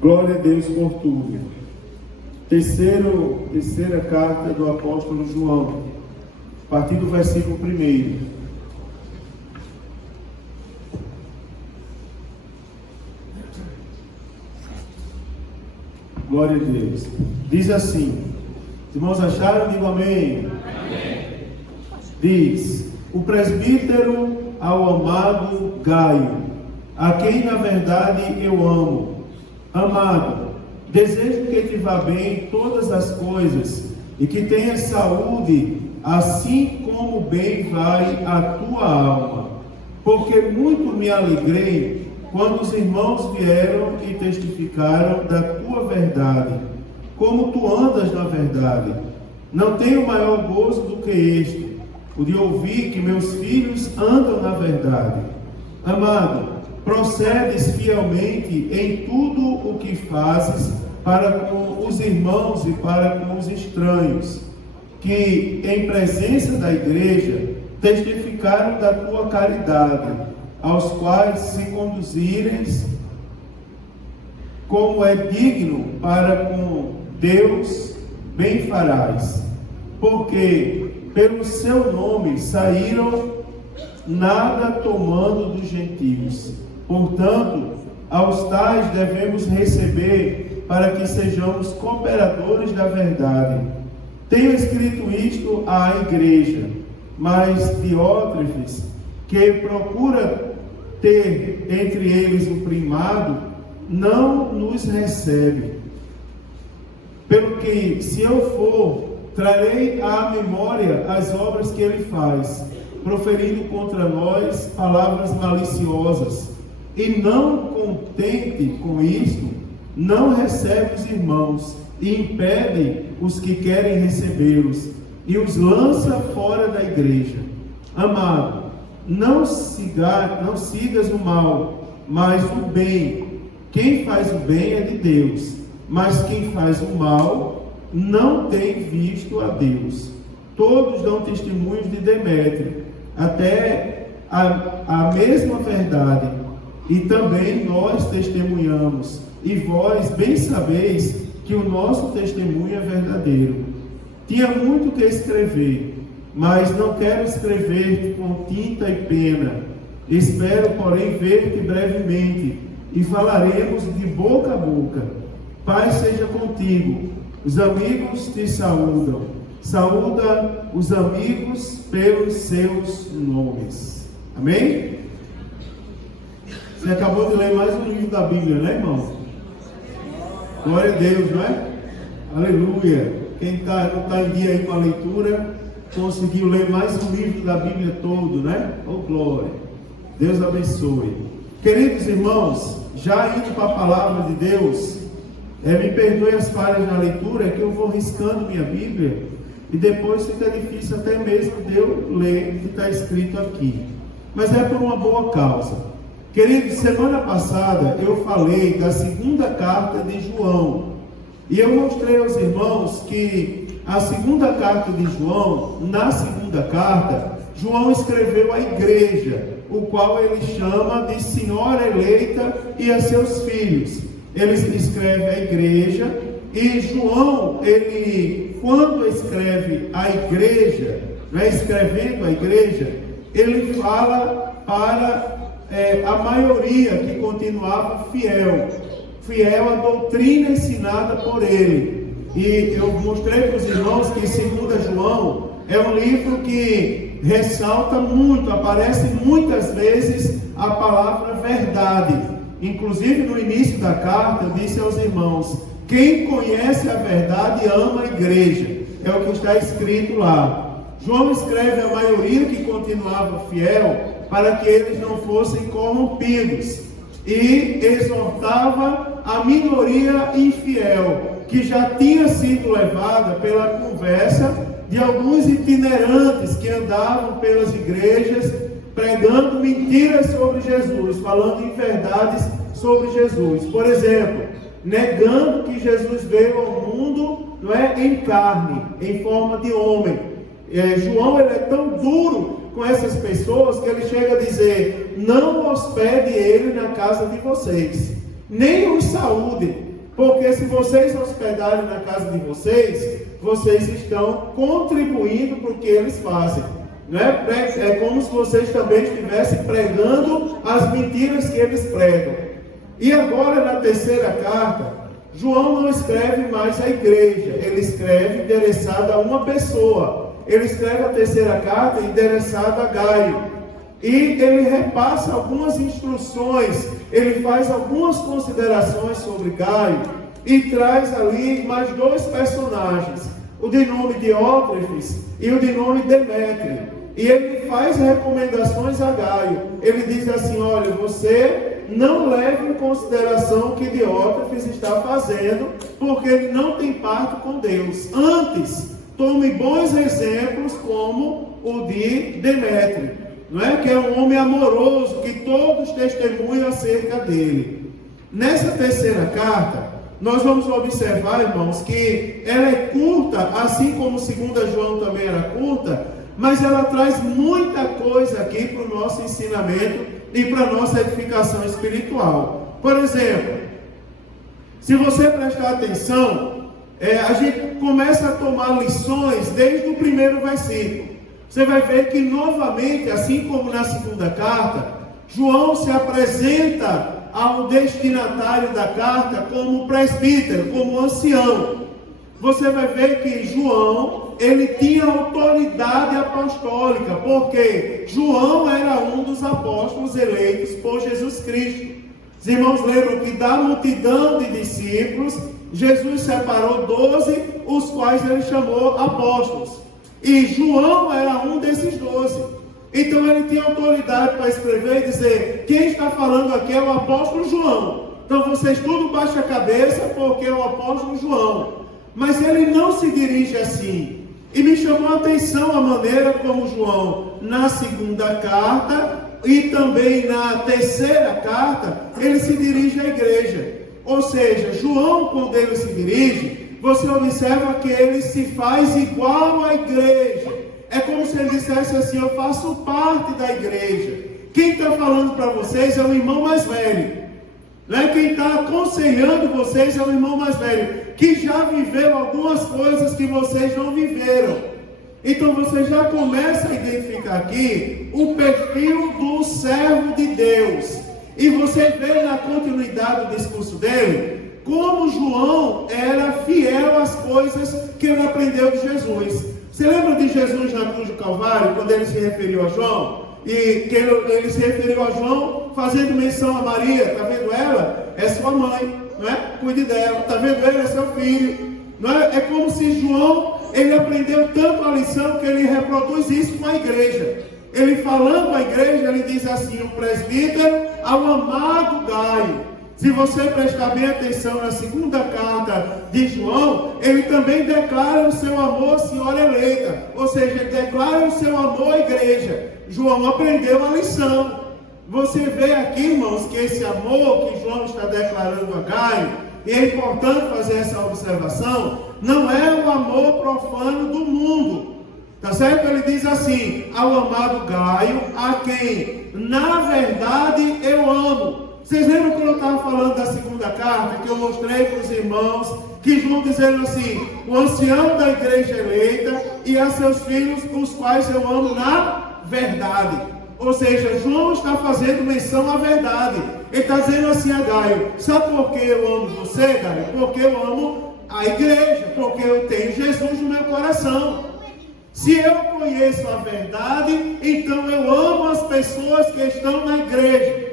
Glória a Deus por tudo. Terceira carta do apóstolo João, a partir do versículo 1. Glória a Deus. Diz assim: os irmãos acharam? Digam amém. Amém. Diz: o presbítero ao amado Gaio, a quem na verdade eu amo. Amado, desejo que te vá bem em todas as coisas e que tenhas saúde, assim como bem vai a tua alma. Porque muito me alegrei quando os irmãos vieram e testificaram da tua verdade, como tu andas na verdade. Não tenho maior gozo do que este, o de ouvir que meus filhos andam na verdade. Amado, procedes fielmente em tudo o que fazes para com os irmãos e para com os estranhos, que em presença da igreja testificaram da tua caridade, aos quais se conduzires como é digno para com Deus, bem farás, porque pelo seu nome saíram, nada tomando dos gentios. Portanto, aos tais devemos receber, para que sejamos cooperadores da verdade. Tenho escrito isto à igreja, mas Diótrefes, que procura ter entre eles o primado, não nos recebe. Pelo que, se eu for, trarei à memória as obras que ele faz, proferindo contra nós palavras maliciosas. E não contente com isto, não recebe os irmãos e impede os que querem recebê-los e os lança fora da igreja. Amado, não sigas o mal, mas o bem. Quem faz o bem é de Deus, mas quem faz o mal não tem visto a Deus. Todos dão testemunhos de Demétrio, até a mesma verdade, e também nós testemunhamos, e vós bem sabeis que o nosso testemunho é verdadeiro. Tinha muito que escrever, mas não quero escrever-te com tinta e pena. Espero, porém, ver-te brevemente, e falaremos de boca a boca. Paz seja contigo. Os amigos te saúdam. Saúda os amigos pelos seus nomes. Amém? Você acabou de ler mais um livro da Bíblia, né, irmão? Glória a Deus, não é? Aleluia. Quem não está em dia aí com a leitura, conseguiu ler mais um livro da Bíblia todo, né? Oh, glória. Deus abençoe. Queridos irmãos, já indo para a palavra de Deus, me perdoe as falhas na leitura, é que eu vou riscando minha Bíblia e depois fica difícil até mesmo de eu ler o que está escrito aqui. Mas é por uma boa causa. Queridos, semana passada eu falei da segunda carta de João. E eu mostrei aos irmãos que a segunda carta de João, na segunda carta, João escreveu à igreja, o qual ele chama de Senhora eleita e a seus filhos. Ele escreve à igreja, e João, ele, quando escreve à igreja, escrevendo à igreja, ele fala para a maioria que continuava fiel à doutrina ensinada por ele. E eu mostrei para os irmãos que 2 João é um livro que ressalta muito, aparece muitas vezes a palavra verdade. Inclusive no início da carta eu disse aos irmãos: quem conhece a verdade ama a igreja. É o que está escrito lá. João escreve a maioria que continuava fiel, para que eles não fossem corrompidos, e exortava a minoria infiel, que já tinha sido levada pela conversa de alguns itinerantes que andavam pelas igrejas, pregando mentiras sobre Jesus, falando inverdades sobre Jesus. Por exemplo, negando que Jesus veio ao mundo, em carne, em forma de homem. João, ele é tão duro com essas pessoas que ele chega a dizer: não hospede ele na casa de vocês, nem os saúde, Porque se vocês hospedarem na casa de vocês, vocês estão contribuindo para o que eles fazem. Não é? É como se vocês também estivessem pregando as mentiras que eles pregam. E agora, na terceira carta, João não escreve mais à igreja, ele escreve endereçado a uma pessoa. Ele escreve a terceira carta endereçada a Gaio. E ele repassa algumas instruções, ele faz algumas considerações sobre Gaio e traz ali mais dois personagens, o de nome Diótrefes e o de nome Demétrio. E ele faz recomendações a Gaio. Ele diz assim: olha, você não leve em consideração o que Diótrefes está fazendo, porque ele não tem parte com Deus. Antes, tome bons exemplos como o de Demétrio, não é? Que é um homem amoroso, que todos testemunham acerca dele. Nessa terceira carta, nós vamos observar, irmãos, que ela é curta, assim como 2 João também era curta, mas ela traz muita coisa aqui para o nosso ensinamento e para a nossa edificação espiritual. Por exemplo, se você prestar atenção, a gente começa a tomar lições desde o primeiro versículo. Você vai ver que novamente, assim como na segunda carta, João se apresenta ao destinatário da carta como presbítero, como ancião. Você vai ver que João, ele tinha autoridade apostólica, porque João era um dos apóstolos eleitos por Jesus Cristo. Os irmãos lembram que da multidão de discípulos, Jesus separou 12, os quais ele chamou apóstolos. E João era um desses 12. Então ele tinha autoridade para escrever e dizer: quem está falando aqui é o apóstolo João. Então vocês tudo baixem a cabeça, porque é o apóstolo João. Mas ele não se dirige assim. E me chamou a atenção a maneira como João, na segunda carta e também na terceira carta, ele se dirige à igreja. Ou seja, João, quando ele se dirige, você observa que ele se faz igual à igreja. É como se ele dissesse assim: eu faço parte da igreja. Quem está falando para vocês é o irmão mais velho. Não é? Quem está aconselhando vocês é o irmão mais velho, que já viveu algumas coisas que vocês não viveram. Então você já começa a identificar aqui o perfil do servo de Deus. E você vê na continuidade do discurso dele, como João era fiel às coisas que ele aprendeu de Jesus. Você lembra de Jesus na cruz do Calvário, quando ele se referiu a João? E que ele se referiu a João fazendo menção a Maria. Está vendo ela? É sua mãe, não é? Cuide dela. Está vendo ele? É seu filho, não é? É como se João, ele aprendeu tanto a lição que ele reproduz isso com a igreja. Ele falando à igreja, ele diz assim: o presbítero ao amado Gaio. Se você prestar bem atenção na segunda carta de João, ele também declara o seu amor à senhora eleita. Ou seja, ele declara o seu amor à igreja. João aprendeu a lição. Você vê aqui, irmãos, que esse amor que João está declarando a Gaio, e é importante fazer essa observação, não é o amor profano do mundo. Tá certo? Ele diz assim: ao amado Gaio, a quem na verdade eu amo. Vocês lembram quando eu estava falando da segunda carta, que eu mostrei para os irmãos, que João dizendo assim: o ancião da igreja eleita e a seus filhos, os quais eu amo na verdade. Ou seja, João está fazendo menção à verdade. Ele está dizendo assim a Gaio: sabe por que eu amo você, Gaio? Porque eu amo a igreja, porque eu tenho Jesus no meu coração. Se eu conheço a verdade, então eu amo as pessoas que estão na igreja.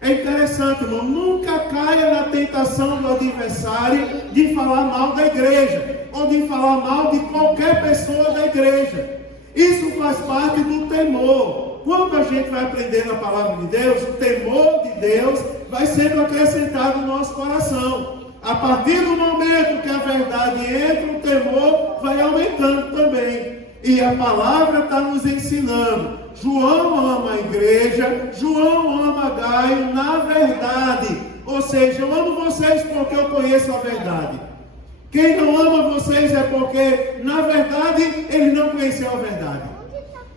É interessante, irmão, nunca caia na tentação do adversário de falar mal da igreja, ou de falar mal de qualquer pessoa da igreja. Isso faz parte do temor. Quando a gente vai aprendendo a palavra de Deus, o temor de Deus vai sendo acrescentado no nosso coração. A partir do momento que a verdade entra, o temor vai aumentando também. E a palavra está nos ensinando. João ama a igreja, João ama Gaio na verdade. Ou seja, eu amo vocês porque eu conheço a verdade. Quem não ama vocês é porque, na verdade, ele não conheceu a verdade.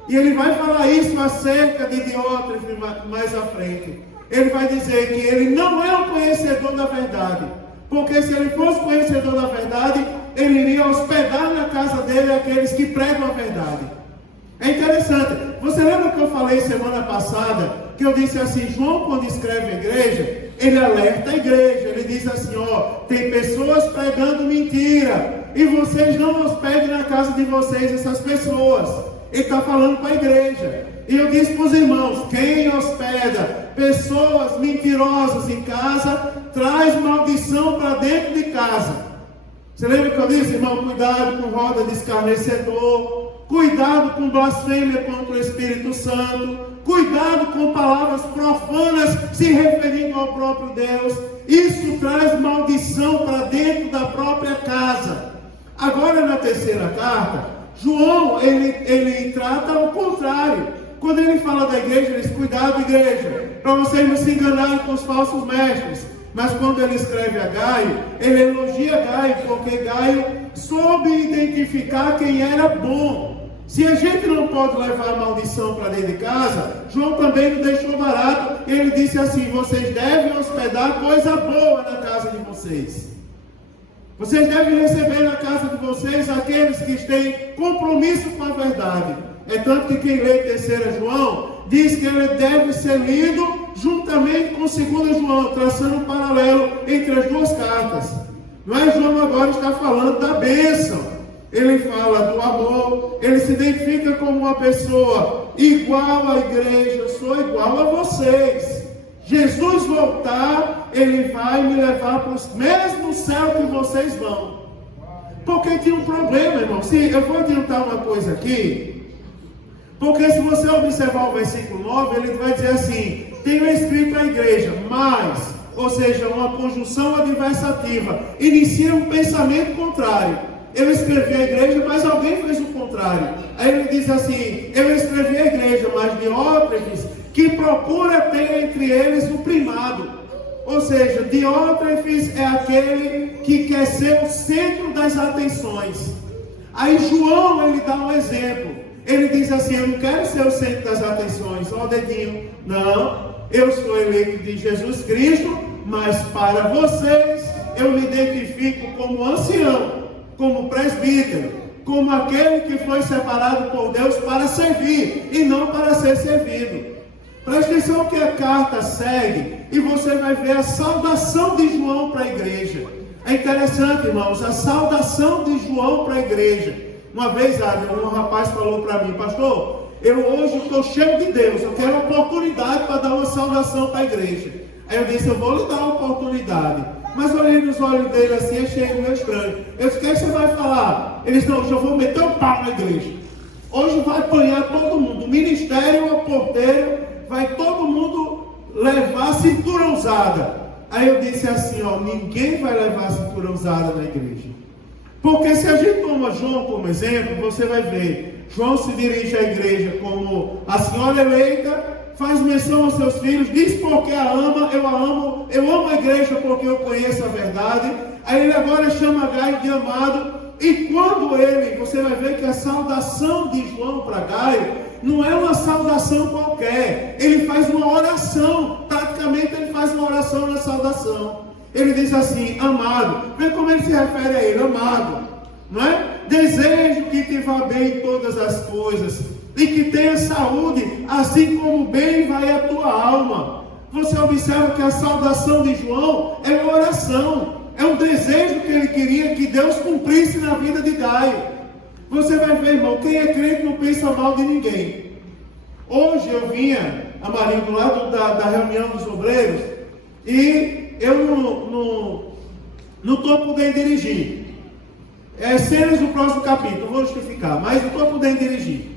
E ele vai falar isso acerca de Diótrefes mais à frente. Ele vai dizer que ele não é o conhecedor da verdade. Porque se ele fosse conhecedor da verdade, ele iria hospedar na casa dele aqueles que pregam a verdade. É interessante. Você lembra que eu falei semana passada, que eu disse assim, João quando escreve a igreja, ele alerta a igreja, ele diz assim, tem pessoas pregando mentira, e vocês não hospedem na casa de vocês essas pessoas. Ele está falando para a igreja. E eu disse para os irmãos, quem hospeda pessoas mentirosas em casa, traz maldição para dentro de casa. Você lembra que eu disse, irmão, cuidado com roda de escarnecedor, cuidado com blasfêmia contra o Espírito Santo, cuidado com palavras profanas se referindo ao próprio Deus. Isso traz maldição para dentro da própria casa. Agora na terceira carta, João, ele trata ao contrário. Quando ele fala da igreja, ele diz, cuidado igreja, para vocês não se enganarem com os falsos mestres. Mas quando ele escreve a Gaio, ele elogia Gaio, porque Gaio soube identificar quem era bom. Se a gente não pode levar a maldição para dentro de casa, João também não deixou barato. Ele disse assim, vocês devem hospedar coisa boa na casa de vocês. Vocês devem receber na casa de vocês aqueles que têm compromisso com a verdade. É tanto que quem lê 3 João, diz que ele deve ser lido juntamente com 2 João, traçando um paralelo entre as duas cartas. Mas João agora está falando da bênção. Ele fala do amor, ele se identifica como uma pessoa igual à igreja, eu sou igual a vocês. Jesus voltar, ele vai me levar para o mesmo céu que vocês vão. Porque tinha um problema, irmão. Eu vou adiantar uma coisa aqui. Porque se você observar o versículo 9, ele vai dizer assim, tenho escrito à igreja, mas, ou seja, uma conjunção adversativa, inicia um pensamento contrário. Eu escrevi à igreja, mas alguém fez o contrário. Aí ele diz assim, eu escrevi à igreja, mas Diótrefes, que procura ter entre eles o primado. Ou seja, Diótrefes é aquele que quer ser o centro das atenções. Aí João, ele dá um exemplo. Ele diz assim, eu não quero ser o centro das atenções. Ó o dedinho. Não, eu sou eleito de Jesus Cristo, mas para vocês, eu me identifico como ancião, como presbítero, como aquele que foi separado por Deus para servir, e não para ser servido. Preste atenção que a carta segue, e você vai ver a saudação de João para a igreja. É interessante, irmãos, a saudação de João para a igreja. Uma vez, um rapaz falou para mim, pastor, eu hoje estou cheio de Deus, eu quero oportunidade para dar uma saudação para a igreja. Aí eu disse, eu vou lhe dar a oportunidade. Mas olhei nos olhos dele assim, achei meio estranho. Eu disse, o que você vai falar? Ele disse, não, hoje eu vou meter um pau na igreja. Hoje vai apanhar todo mundo, o ministério, o porteiro, vai todo mundo levar cintura usada. Aí eu disse assim, ninguém vai levar cintura usada na igreja. Porque se a gente toma João como exemplo, você vai ver, João se dirige à igreja como a senhora eleita, faz menção aos seus filhos, diz porque a ama, eu amo a igreja porque eu conheço a verdade. Aí ele agora chama Gaio de amado, e quando você vai ver que a saudação de João para Gaio não é uma saudação qualquer, ele faz uma oração, praticamente ele faz uma oração na saudação. Ele diz assim, amado, vê como ele se refere a ele, amado, não é? Desejo que te vá bem em todas as coisas, e que tenha saúde, assim como bem vai a tua alma. Você observa que a saudação de João é uma oração, é um desejo que ele queria que Deus cumprisse na vida de Gaio. Você vai ver, irmão, quem é crente não pensa mal de ninguém. Hoje eu vinha, Amarildo, do lado da reunião dos obreiros, e eu não estou podendo dirigir. Cenas do próximo capítulo, vou justificar, mas não estou podendo dirigir.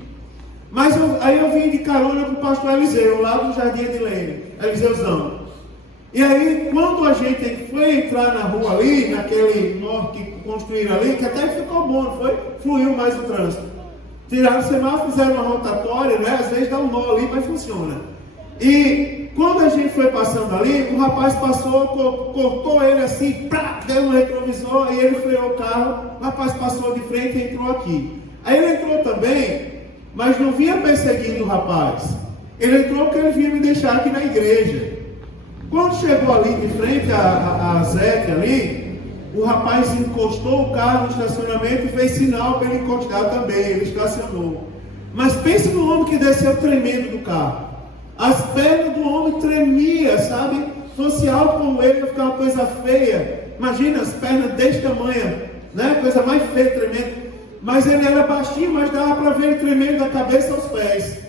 Mas aí eu vim de carona com o pastor Eliseu, lá do Jardim Edilene, Eliseuzão. E aí, quando a gente foi entrar na rua ali, naquele nó que construíram ali, que até ficou bom, não foi? Fluiu mais o trânsito. Tiraram o semáforo, fizeram uma rotatória, né? Às vezes dá um nó ali, mas funciona. E quando a gente foi passando ali, o rapaz passou, cortou ele assim, deu um retrovisor, e ele freou o carro, o rapaz passou de frente e entrou aqui. Aí ele entrou também, mas não vinha perseguindo o rapaz. Ele entrou porque ele vinha me deixar aqui na igreja. Quando chegou ali de frente a Zete ali, O rapaz encostou o carro no estacionamento e fez sinal para ele encostar também. Ele estacionou. Mas pense no homem que desceu tremendo do carro. As pernas do homem tremiam, sabe? Se fosse algo como ele, ia ficar uma coisa feia. Imagina as pernas desse tamanho, né? Coisa mais feia, tremendo. Mas ele era baixinho, mas dava para ver ele tremendo da cabeça aos pés.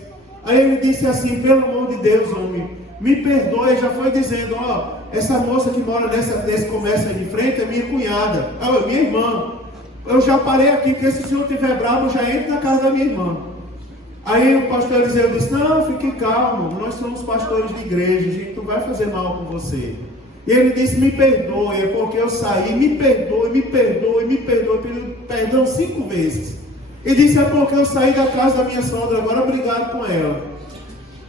Aí ele disse assim: pelo amor de Deus, homem, me perdoe. Já foi dizendo: ó, essa moça que mora nesse comércio aí de frente é minha cunhada, minha irmã. Eu já parei aqui, porque se o senhor estiver bravo, eu já entro na casa da minha irmã. Aí o pastor Eliseu disse: não, fique calmo, nós somos pastores de igreja, a gente não vai fazer mal com você. E ele disse: me perdoe, é porque eu saí, me perdoe, pediu perdão 5 vezes. E disse: é porque eu saí da casa da minha sogra, agora obrigado com ela.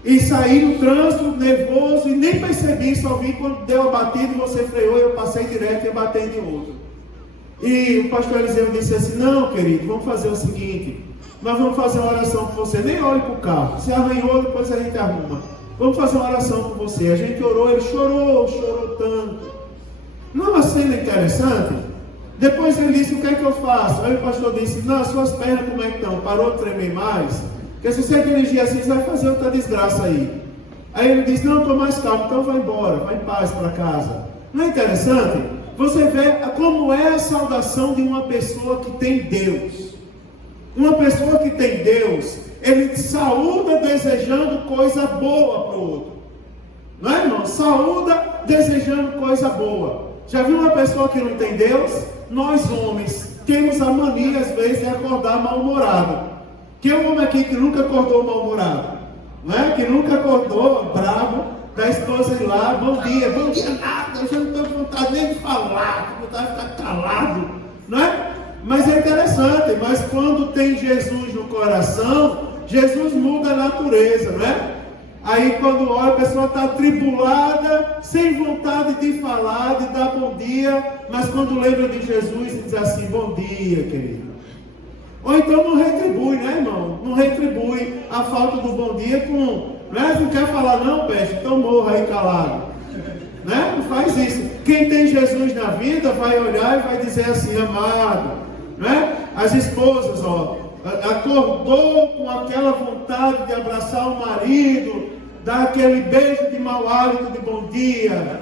E saí no trânsito, nervoso, e nem percebi, só vi quando deu a batida e você freou, eu passei direto e batei de outro. E o pastor Eliseu disse assim: não, querido, vamos fazer o seguinte, nós vamos fazer uma oração com você, nem olhe para o carro, se arranhou, depois a gente arruma. Vamos fazer uma oração com você. A gente orou, ele chorou tanto. Não é uma cena interessante? Depois ele disse: o que é que eu faço? Aí o pastor disse: não, suas pernas como é que estão? Parou de tremer mais? Porque se você dirigir assim, você vai fazer outra desgraça aí. Aí ele disse: não, estou mais calmo, então vai embora, vai em paz para casa. Não é interessante? Você vê como é a saudação de uma pessoa que tem Deus. Uma pessoa que tem Deus, ele saúda desejando coisa boa para o outro. Não é, irmão? Saúda desejando coisa boa. Já viu uma pessoa que não tem Deus? Nós homens temos a mania às vezes de acordar mal-humorado. Quem é um homem aqui que nunca acordou mal-humorado? Não é? Que nunca acordou bravo da esposa ir lá: bom dia nada, eu já não tenho vontade nem de falar, tenho vontade de ficar calado. Não é? Mas é interessante, mas quando tem Jesus no coração, Jesus muda a natureza, não é? Aí quando olha, a pessoa está atribulada, sem vontade de falar, de dar bom dia, mas quando lembra de Jesus, diz assim: bom dia, querido. Ou então não retribui, né, irmão? Não retribui a falta do bom dia com, né? Não quer falar não, peste, então morra aí calado. Né? Não faz isso. Quem tem Jesus na vida vai olhar e vai dizer assim: amado. Né? As esposas, ó, acordou com aquela vontade de abraçar o marido, dar aquele beijo de mau hálito de bom dia,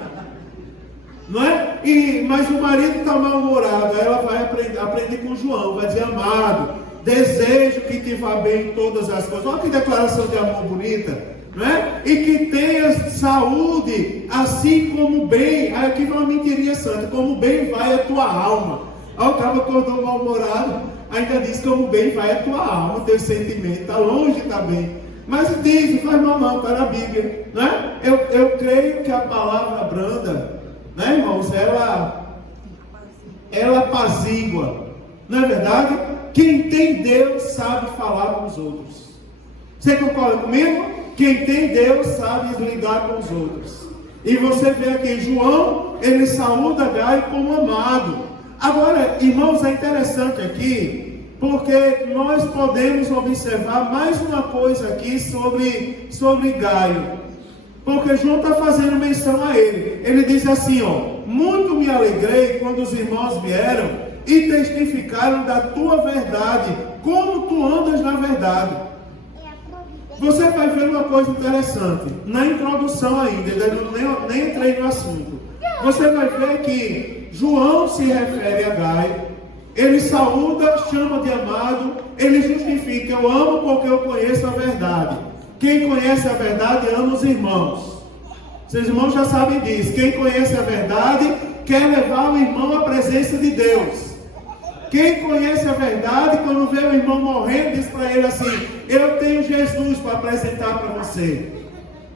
não é? Mas o marido está mal-humorado, aí ela vai aprender com João, vai dizer: amado, desejo que te vá bem em todas as coisas. Olha que declaração de amor bonita, não é? E que tenhas saúde, assim como bem, aí aqui vai uma mentirinha santa, como bem vai a tua alma. Aí o cara acordou mal-humorado, ainda diz: como bem vai a tua alma, teu sentimento, está longe, está bem. Mas diz, não faz mal não, está na Bíblia, né? Eu creio que a palavra branda, né, irmãos, ela apazigua, não é verdade? Quem tem Deus sabe falar com os outros. Você concorda comigo? Quem tem Deus sabe lidar com os outros. E você vê aqui, João, ele saúda Gaio como amado. Agora, irmãos, é interessante aqui, porque nós podemos observar mais uma coisa aqui sobre Gaio. Porque João está fazendo menção a ele. Ele diz assim, ó: muito me alegrei quando os irmãos vieram e testificaram da tua verdade, como tu andas na verdade. Você vai ver uma coisa interessante, na introdução ainda, eu nem entrei no assunto. Você vai ver que João se refere a Gaio, ele saúda, chama de amado, ele justifica: eu amo porque eu conheço a verdade. Quem conhece a verdade ama os irmãos. Seus irmãos já sabem disso. Quem conhece a verdade quer levar o irmão à presença de Deus. Quem conhece a verdade, quando vê o irmão morrendo, diz para ele assim: eu tenho Jesus para apresentar para você,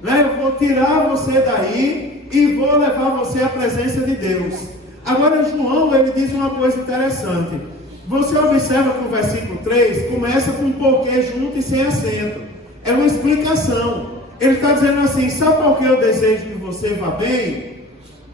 né? Eu vou tirar você daí e vou levar você à presença de Deus. Agora João, ele diz uma coisa interessante. Você observa que o versículo 3 começa com um porquê junto e sem acento. É uma explicação. Ele está dizendo assim: sabe por que eu desejo que você vá bem?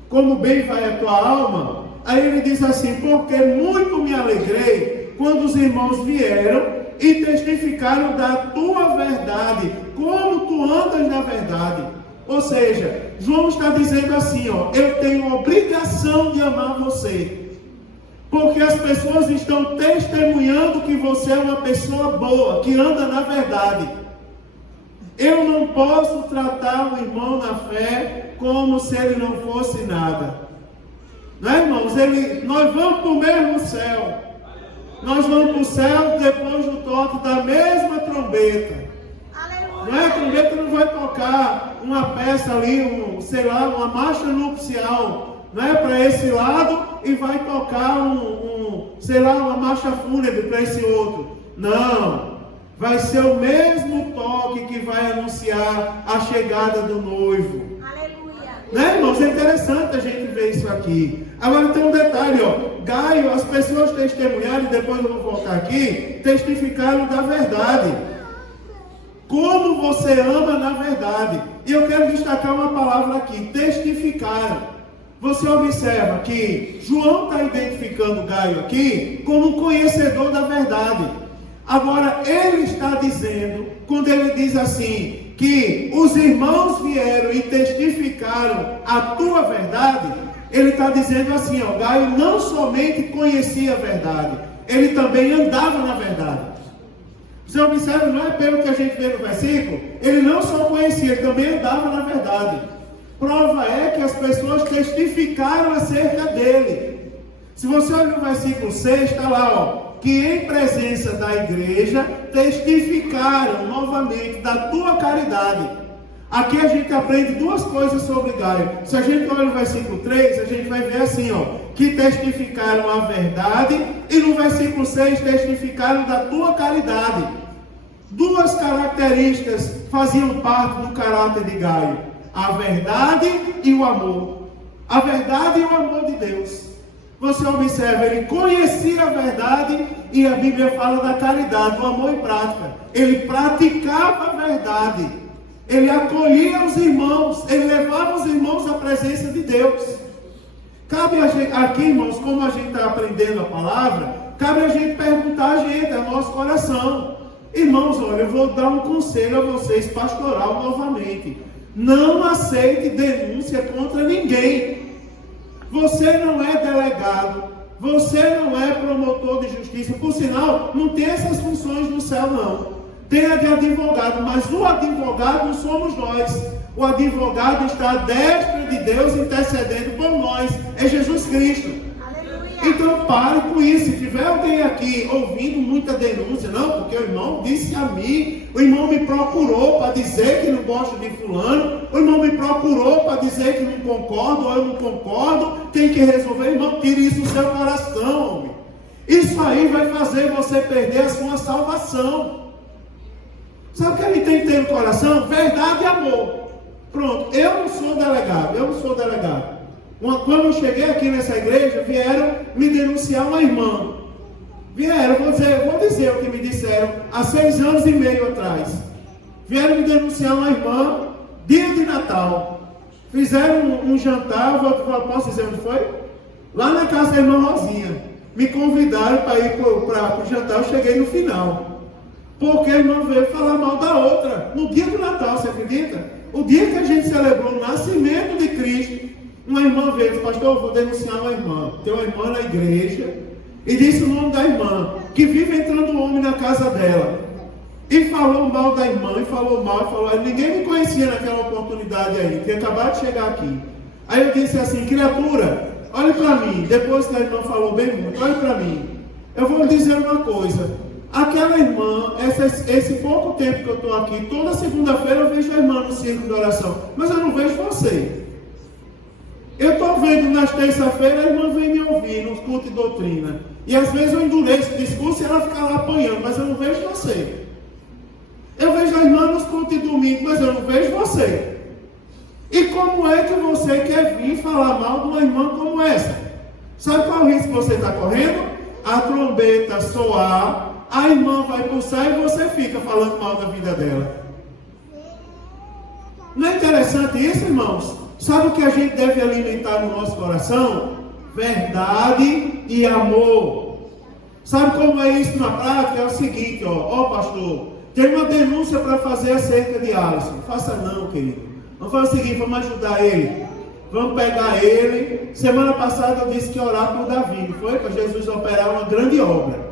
Como bem vai a tua alma? Aí ele diz assim: porque muito me alegrei quando os irmãos vieram e testificaram da tua verdade, como tu andas na verdade. Ou seja, João está dizendo assim, ó: eu tenho obrigação de amar você. Porque as pessoas estão testemunhando que você é uma pessoa boa, que anda na verdade. Eu não posso tratar o irmão na fé como se ele não fosse nada. Não é, irmãos? Nós vamos para o mesmo céu. Nós vamos para o céu depois do toque da mesma trombeta. Não é? A trombeta não vai tocar uma peça ali, uma marcha nupcial, não é, para esse lado, e vai tocar uma marcha fúnebre para esse outro. Não. Vai ser o mesmo toque que vai anunciar a chegada do noivo. Aleluia. Né, irmãos? É interessante a gente ver isso aqui. Agora tem um detalhe, ó. Gaio, as pessoas testemunharam, e depois eu vou voltar aqui, testificaram da verdade. Como você ama na verdade. E eu quero destacar uma palavra aqui, testificaram. Você observa que João está identificando Gaio aqui como um conhecedor da verdade. Agora, ele está dizendo, quando ele diz assim, que os irmãos vieram e testificaram a tua verdade, ele está dizendo assim, ó, Gaio não somente conhecia a verdade, ele também andava na verdade. Você observa, não é pelo que a gente vê no versículo, ele não só conhecia, ele também andava na verdade. Prova é que as pessoas testificaram acerca dele. Se você olha no versículo 6, está lá, ó, que em presença da igreja testificaram novamente da tua caridade. Aqui a gente aprende duas coisas sobre Gaio. Se a gente olha no versículo 3, a gente vai ver assim, ó, que testificaram a verdade, e no versículo 6 testificaram da tua caridade. Duas características faziam parte do caráter de Gaio: a verdade e o amor. A verdade e o amor de Deus. Você observa, ele conhecia a verdade, e a Bíblia fala da caridade, do amor em prática. Ele praticava a verdade, ele acolhia os irmãos, ele levava os irmãos à presença de Deus. Cabe a gente, aqui, irmãos, como a gente está aprendendo a palavra, cabe a gente perguntar a gente, ao nosso coração. Irmãos, olha, eu vou dar um conselho a vocês, pastoral novamente. Não aceite denúncia contra ninguém. Você não é delegado, você não é promotor de justiça. Por sinal, não tem essas funções no céu, não. Tem a de advogado, mas o advogado não somos nós. O advogado está à destra de Deus intercedendo por nós. É Jesus Cristo. Aleluia. Então pare com isso. Se tiver alguém aqui ouvindo muita denúncia, não, porque o irmão disse a mim, o irmão me procurou para dizer que não gosta de fulano, o irmão me procurou para dizer que não concordo, ou eu não concordo, tem que resolver. Irmão, tire isso do seu coração, homem. Isso aí vai fazer você perder a sua salvação. Sabe o que ele tem que ter no coração? Verdade e amor. Pronto, eu não sou delegado. Quando eu cheguei aqui nessa igreja, vieram me denunciar uma irmã. Vou dizer o que me disseram há 6 anos e meio atrás. Vieram me denunciar uma irmã, dia de Natal. Fizeram um jantar, posso dizer onde foi? Lá na casa da irmã Rosinha. Me convidaram para ir para o jantar, eu cheguei no final. Porque a irmã veio falar mal da outra, no dia do Natal, você acredita? O dia que a gente celebrou o nascimento de Cristo, uma irmã veio e disse: pastor, eu vou denunciar uma irmã. Tem uma irmã na igreja, e disse o nome da irmã, que vive entrando homem na casa dela. E falou mal da irmã, e falou mal. Ninguém me conhecia naquela oportunidade aí, que acabado de chegar aqui. Aí eu disse assim: criatura, olhe para mim. Depois que a irmã falou bem muito, olhe para mim. Eu vou lhe dizer uma coisa. Aquela irmã, esse pouco tempo que eu estou aqui, toda segunda-feira eu vejo a irmã no círculo de oração, mas eu não vejo você. Eu estou vendo nas terça-feiras, a irmã vem me ouvir nos cultos de doutrina, e às vezes eu endureço o discurso e ela fica lá apanhando, mas eu não vejo você. Eu vejo a irmã nos cultos de domingo, mas eu não vejo você. E como é que você quer vir falar mal de uma irmã como essa? Sabe qual é o risco que você está correndo? A trombeta soar, a irmã vai pulsar e você fica falando mal da vida dela. Não é interessante isso, irmãos? Sabe o que a gente deve alimentar no nosso coração? Verdade e amor. Sabe como é isso na prática? É o seguinte, ó pastor, tem uma denúncia para fazer acerca de Alisson. Faça não, querido. Vamos fazer o seguinte, vamos ajudar ele. vamos pegar ele. Semana passada eu disse que orar por Davi, não foi? Para Jesus operar uma grande obra.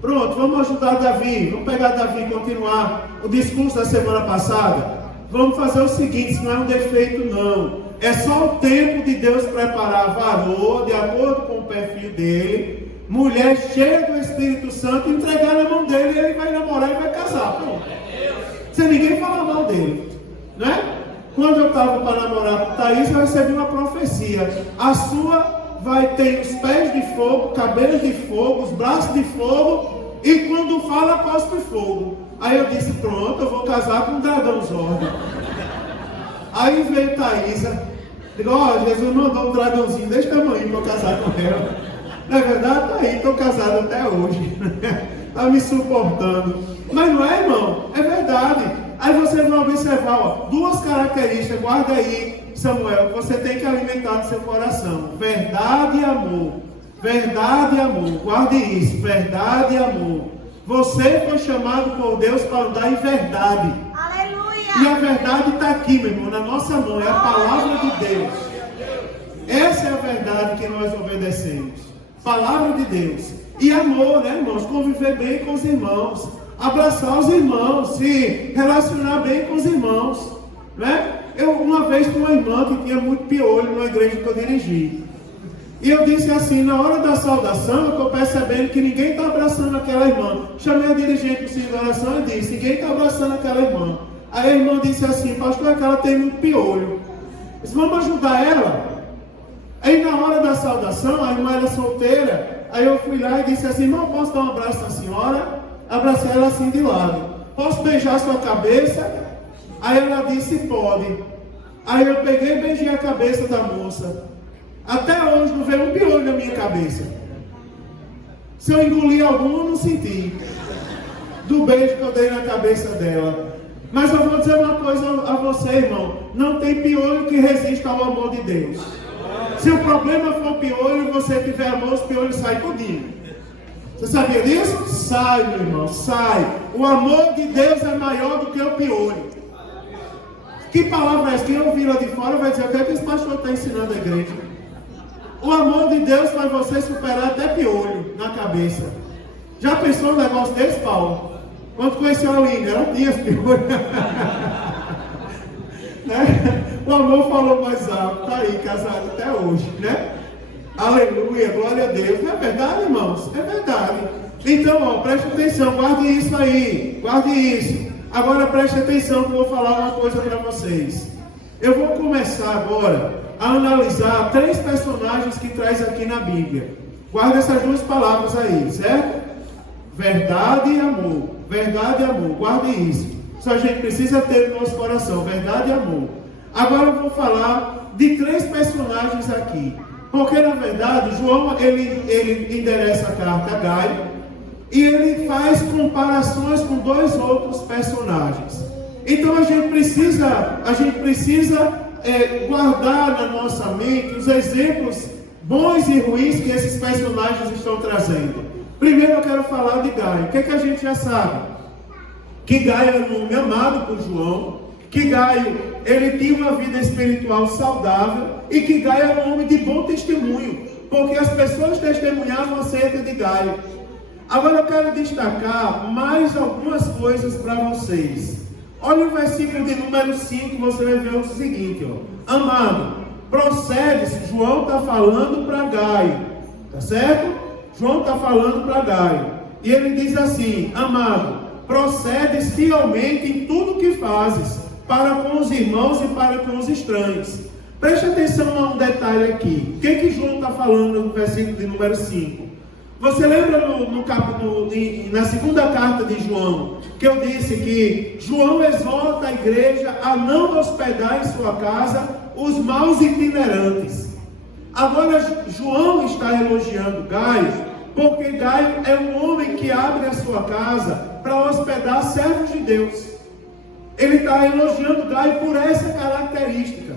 Pronto, vamos ajudar Davi, vamos pegar Davi e continuar o discurso da semana passada. Vamos fazer o seguinte, isso não é um defeito não. É só o tempo de Deus preparar varoa, de acordo com o perfil dele, mulher cheia do Espírito Santo, entregar na mão dele, e ele vai namorar e vai casar. Pronto. Sem ninguém falar mal dele, né? Quando eu estava para namorar com Thaís, eu recebi uma profecia. A sua vai ter os pés de fogo, cabelos de fogo, os braços de fogo, e quando fala, cospe fogo. Aí eu disse, pronto, eu vou casar com um dragão Zordo. Aí veio Thaísa, digo, Jesus mandou um dragãozinho desse tamanho para eu casar com ela. Não é verdade? Tá aí, estou casado até hoje. Está me suportando. Mas não é, irmão? É verdade. Aí você vai observar, duas características, guarda aí, Samuel, que você tem que alimentar no seu coração. Verdade e amor. Verdade e amor. Guarde isso. Verdade e amor. Você foi chamado por Deus para andar em verdade. Aleluia! E a verdade está aqui, meu irmão, na nossa mão. É a palavra de Deus. Essa é a verdade que nós obedecemos. Palavra de Deus. E amor, né, irmãos? Conviver bem com os irmãos. Abraçar os irmãos. Se relacionar bem com os irmãos. Né? Eu uma vez tinha uma irmã que tinha muito piolho numa igreja que eu dirigi. E eu disse assim, na hora da saudação, eu estou percebendo que ninguém está abraçando aquela irmã. Chamei a dirigente do centro de oração e disse, ninguém está abraçando aquela irmã. Aí a irmã disse assim, pastor, é que ela tem muito piolho. Eu disse, vamos ajudar ela? Aí na hora da saudação, a irmã era solteira, aí eu fui lá e disse assim, irmão, posso dar um abraço na senhora? Abracei ela assim de lado. Posso beijar sua cabeça? Aí ela disse, pode. Aí eu peguei e beijei a cabeça da moça. Até hoje não veio um piolho na minha cabeça. Se eu engoli algum, eu não senti. Do beijo que eu dei na cabeça dela. Mas eu vou dizer uma coisa a você, irmão. Não tem piolho que resista ao amor de Deus. Se o problema for piolho e você tiver amor, os piolhos saem tudinho. Você sabia disso? Sai, meu irmão, sai. O amor de Deus é maior do que o piolho. Que palavra é essa? Quem ouvir lá de fora vai dizer, o que é que esse pastor está ensinando a igreja? O amor de Deus faz você superar até piolho na cabeça. Já pensou no negócio desse, Paulo? Quando conheceu a Aline, ela tinha piolho. Né? O amor falou mais alto, está aí, casado até hoje, né? Aleluia, glória a Deus. Não é verdade, irmãos? É verdade. Então, preste atenção, guarde isso aí, guarde isso. Agora preste atenção que eu vou falar uma coisa para vocês. Eu vou começar agora a analisar 3 personagens que traz aqui na Bíblia. Guarda essas 2 palavras aí, certo? Verdade e amor. Verdade e amor, guarde isso. Isso a gente precisa ter no nosso coração, verdade e amor. Agora eu vou falar de 3 personagens aqui. Porque na verdade, João, ele endereça a carta a Gaio. E ele faz comparações com 2 outros personagens. Então a gente precisa guardar na nossa mente os exemplos bons e ruins que esses personagens estão trazendo. Primeiro eu quero falar de Gaio. O que é que a gente já sabe? Que Gaio é um nome amado por João, que Gaio ele tinha uma vida espiritual saudável e que Gaio era um homem de bom testemunho, porque as pessoas testemunhavam acerca de Gaio. Agora eu quero destacar mais algumas coisas para vocês. Olha o versículo de número 5, você vai ver o seguinte, ó. Amado, procede-se, João está falando para Gaio, tá certo? João está falando para Gaio, e ele diz assim, amado, procede fielmente em tudo que fazes, para com os irmãos e para com os estranhos. Preste atenção a um detalhe aqui. O que João está falando no versículo de número 5? Você lembra na segunda carta de João, que eu disse que João exorta a igreja a não hospedar em sua casa os maus itinerantes. Agora João está elogiando Gaio, porque Gaio é um homem que abre a sua casa para hospedar servos de Deus. Ele está elogiando Gaio por essa característica.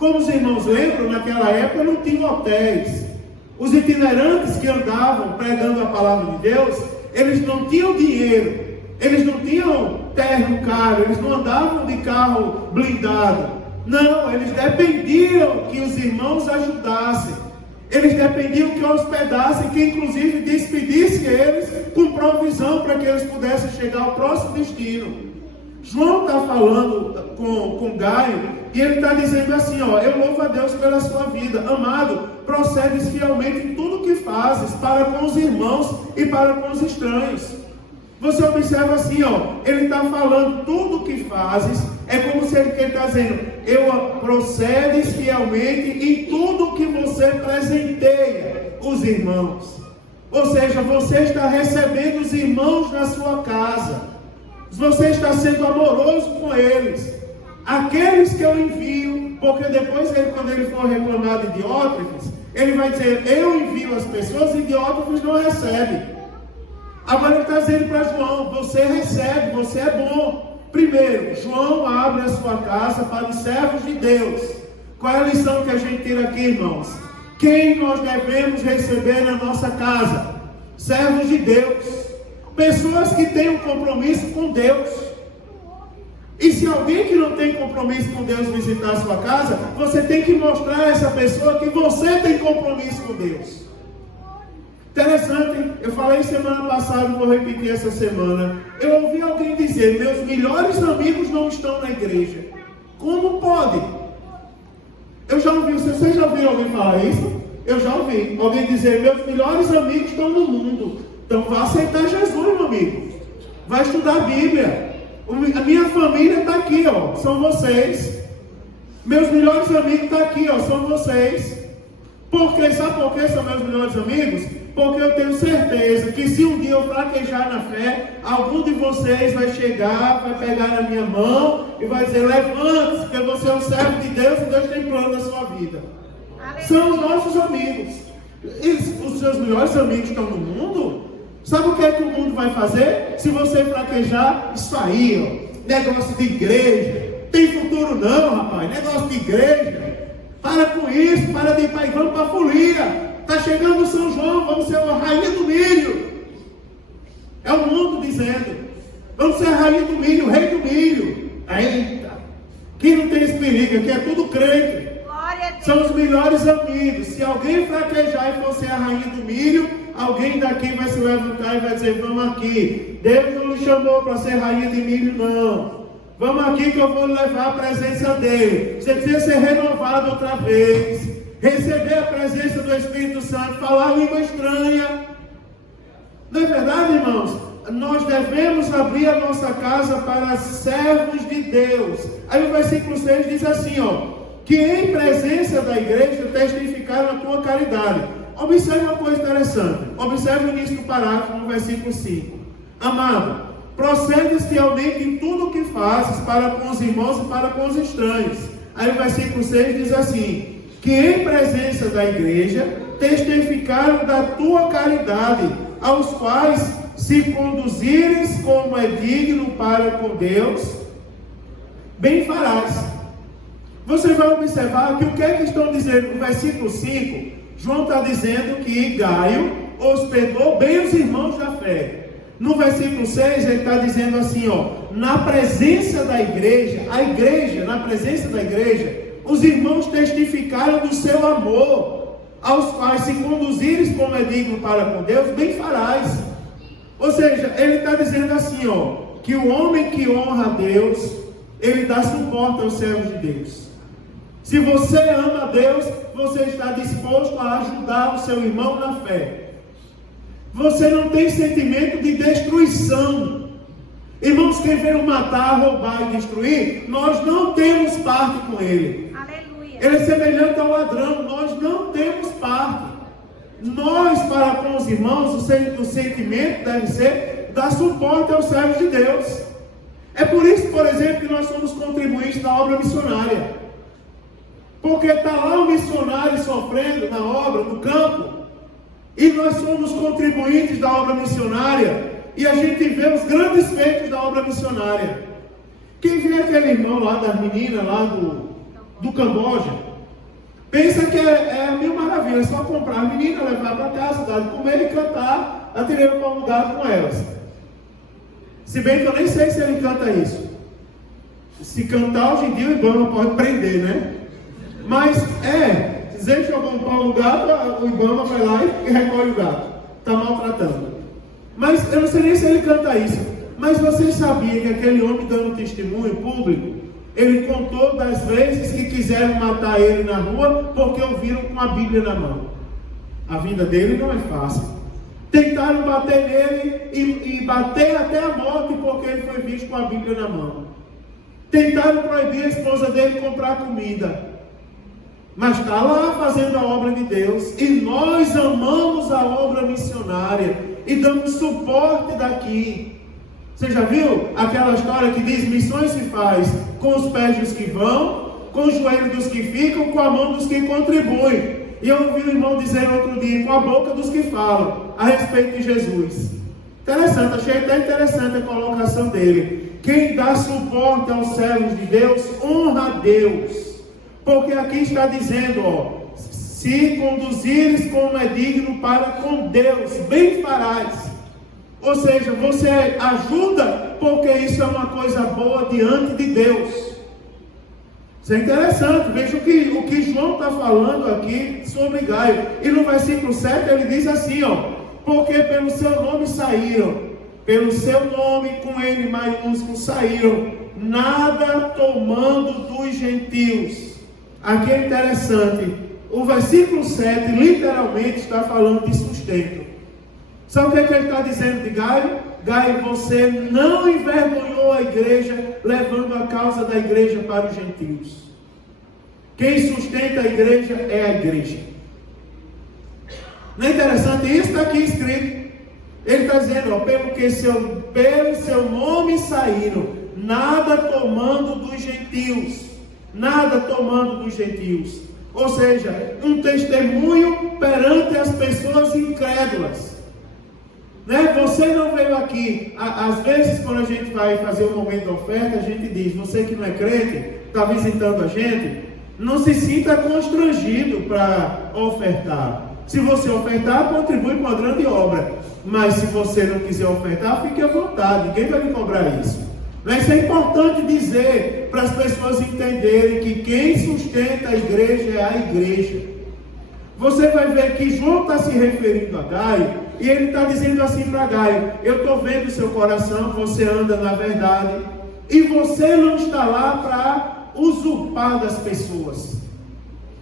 Como os irmãos lembram, naquela época não tinha hotéis. Os itinerantes que andavam pregando a palavra de Deus, eles não tinham dinheiro, eles não tinham terno caro, eles não andavam de carro blindado. Não, eles dependiam que os irmãos ajudassem. Eles dependiam que hospedassem, que inclusive despedissem eles com provisão para que eles pudessem chegar ao próximo destino. João está falando com Gaio e ele está dizendo assim, ó, eu louvo a Deus pela sua vida. Amado, procedes fielmente em tudo que fazes para com os irmãos e para com os estranhos. Você observa assim, ó, ele está falando tudo que fazes, é como se ele está dizendo, procedes fielmente em tudo que você presenteia os irmãos. Ou seja, você está recebendo os irmãos na sua casa. Você está sendo amoroso com eles. Aqueles que eu envio, porque depois, quando ele for reclamar de Diótrefes, ele vai dizer, eu envio as pessoas e Diótrefes não recebe. Agora ele está dizendo para João, você recebe, você é bom. Primeiro, João abre a sua casa para os servos de Deus. Qual é a lição que a gente tira aqui, irmãos? Quem nós devemos receber na nossa casa? Servos de Deus. Pessoas que têm um compromisso com Deus. E se alguém que não tem compromisso com Deus visitar a sua casa, você tem que mostrar a essa pessoa que você tem compromisso com Deus. Interessante, eu falei semana passada, vou repetir essa semana. Eu ouvi alguém dizer, meus melhores amigos não estão na igreja. Como pode? Eu já ouvi, você já ouviu alguém falar isso? Eu já ouvi alguém dizer, meus melhores amigos estão no mundo. Então vá aceitar Jesus, meu amigo. Vai estudar a Bíblia. A minha família está aqui, ó. São vocês. Meus melhores amigos estão aqui, ó. São vocês. Sabe por que são meus melhores amigos? Porque eu tenho certeza que se um dia eu fraquejar na fé, algum de vocês vai chegar, vai pegar na minha mão e vai dizer, levante-se, porque você é um servo de Deus e Deus tem plano na sua vida. Aleluia. São os nossos amigos. E os seus melhores amigos estão no mundo? Sabe o que é que o mundo vai fazer? Se você fraquejar, isso aí, ó, negócio de igreja. Tem futuro não, rapaz, negócio de igreja. Para com isso, para de ir para aí, vamos para a folia. Está chegando o São João, vamos ser a rainha do milho. É o mundo dizendo, vamos ser a rainha do milho, o rei do milho. Eita, quem não tem esse perigo aqui é tudo crente. São os melhores amigos. Se alguém fraquejar e for ser a rainha do milho, alguém daqui vai se levantar e vai dizer, vamos aqui. Deus não lhe chamou para ser rainha de milho, não. Vamos aqui que eu vou levar a presença dele. Você precisa ser renovado outra vez. Receber a presença do Espírito Santo, falar língua estranha. Não é verdade, irmãos? Nós devemos abrir a nossa casa para servos de Deus. Aí o versículo 6 diz assim, ó, que em presença da igreja testificaram a tua caridade. Observe uma coisa interessante. Observe o início do parágrafo no versículo 5. Amado, procedes fielmente em tudo o que fazes para com os irmãos e para com os estranhos. Aí o versículo 6 diz assim, que em presença da igreja testificaram da tua caridade, aos quais se conduzires como é digno para com Deus, bem farás. Você vai observar que o que é que estão dizendo no versículo 5, João está dizendo que Gaio hospedou bem os irmãos da fé. No versículo 6 ele está dizendo assim, ó, na presença da igreja, na presença da igreja, os irmãos testificaram do seu amor, aos quais se conduzires como é digno para com Deus, bem farás. Ou seja, ele está dizendo assim, ó, que o homem que honra a Deus, ele dá suporte aos servos de Deus. Se você ama a Deus, você está disposto a ajudar o seu irmão na fé. Você não tem sentimento de destruição. Irmãos, quem veio matar, roubar e destruir, nós não temos parte com ele. Aleluia. Ele é semelhante ao ladrão, nós não temos parte. Nós, para com os irmãos, o sentimento deve ser dar suporte aos servos de Deus. É por isso, por exemplo, que nós somos contribuintes da obra missionária. Porque está lá o missionário sofrendo na obra, no campo, e nós somos contribuintes da obra missionária, e a gente vê os grandes feitos da obra missionária. Quem vê aquele irmão lá das meninas lá do Camboja, pensa que é mil maravilha, é só comprar a menina, levar para casa, dar de comer e cantar a Terreiro Palmudado com elas. Se bem que eu nem sei se ele canta isso. Se cantar hoje em dia, o Ibama pode prender, né? Mas se jogar um pau no gato, o Ibama vai lá e recolhe o gato. Está maltratando. Mas eu não sei nem se ele canta isso. Mas você sabia que aquele homem dando testemunho público, ele contou das vezes que quiseram matar ele na rua porque o viram com a Bíblia na mão. A vida dele não é fácil. Tentaram bater nele e bater até a morte porque ele foi visto com a Bíblia na mão. Tentaram proibir a esposa dele comprar comida. Mas está lá fazendo a obra de Deus. E nós amamos a obra missionária e damos suporte daqui. Você já viu aquela história que diz: missões se faz com os pés dos que vão, com os joelhos dos que ficam, com a mão dos que contribuem. E eu ouvi o irmão dizer outro dia: com a boca dos que falam a respeito de Jesus. Interessante, achei até interessante a colocação dele. Quem dá suporte aos servos de Deus, honra a Deus. Porque aqui está dizendo, se conduzires como é digno para com Deus, bem farás. Ou seja, você ajuda porque isso é uma coisa boa diante de Deus. Isso é interessante. Veja o que João está falando aqui sobre Gaio. E no versículo 7 ele diz assim, porque pelo seu nome saíram, pelo seu nome com N maiúsculo saíram, nada tomando dos gentios. Aqui é interessante. O versículo 7 literalmente está falando de sustento. Sabe o que ele está dizendo de Gaio? Gaio, você não envergonhou a igreja, levando a causa da igreja para os gentios. Quem sustenta a igreja é a igreja. Não é interessante? Isso está aqui escrito. Ele está dizendo, pelo seu nome saíram, nada tomando dos gentios. Nada tomando dos gentios. Ou seja, um testemunho perante as pessoas incrédulas. Né? Você não veio aqui. Às vezes, quando a gente vai fazer o momento da oferta, a gente diz: você que não é crente, está visitando a gente, não se sinta constrangido para ofertar. Se você ofertar, contribui com a grande obra. Mas se você não quiser ofertar, fique à vontade. Ninguém vai lhe cobrar isso. Mas isso é importante dizer para as pessoas entenderem que quem sustenta a igreja é a igreja. Você vai ver que João está se referindo a Gaio, e ele está dizendo assim para Gaio: eu estou vendo o seu coração, você anda na verdade, e você não está lá para usurpar das pessoas.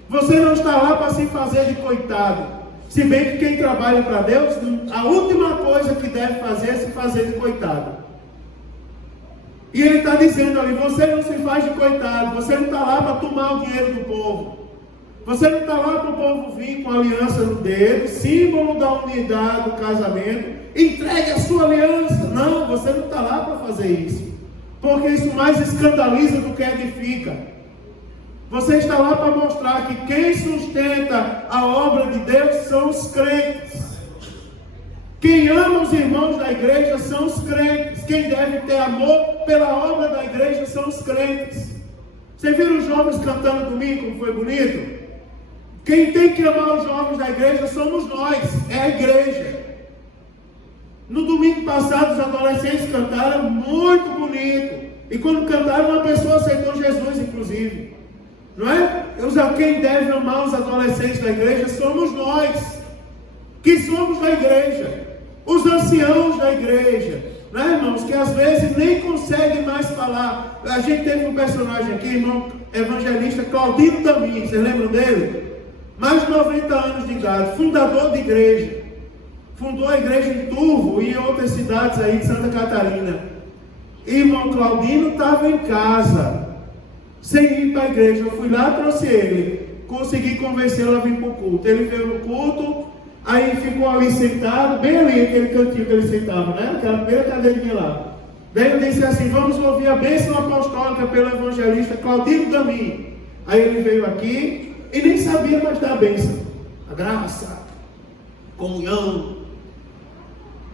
Você não está lá para se fazer de coitado. Se bem que quem trabalha para Deus, a última coisa que deve fazer é se fazer de coitado. E ele está dizendo ali: você não se faz de coitado, você não está lá para tomar o dinheiro do povo. Você não está lá para o povo vir com a aliança no dedo, símbolo da unidade do casamento. Entregue a sua aliança. Não, você não está lá para fazer isso. Porque isso mais escandaliza do que edifica. Você está lá para mostrar que quem sustenta a obra de Deus são os crentes. Quem ama os irmãos da igreja são os crentes. Quem deve ter amor pela obra da igreja são os crentes. Vocês viram os jovens cantando domingo, como foi bonito? Quem tem que amar os jovens da igreja somos nós, é a igreja. No domingo passado, os adolescentes cantaram muito bonito. E quando cantaram, uma pessoa aceitou Jesus, inclusive. Não é? Quem deve amar os adolescentes da igreja somos nós, que somos da igreja. Os anciãos da igreja, né, irmãos, que às vezes nem conseguem mais falar. A gente teve um personagem aqui, irmão evangelista Claudino Damin, vocês lembram dele? Mais de 90 anos de idade, fundador de igreja. Fundou a igreja em Turvo e em outras cidades aí de Santa Catarina. Irmão Claudino estava em casa, sem ir para a igreja. Eu fui lá, trouxe ele, consegui convencê-lo a vir para o culto. Ele veio no culto, aí ficou ali sentado, bem ali, aquele cantinho que ele sentava, né? Aquela primeira cadeirinha lá. Daí eu disse assim: vamos ouvir a bênção apostólica pelo evangelista Claudino Damin. Aí ele veio aqui e nem sabia mais dar a bênção. A graça, comunhão,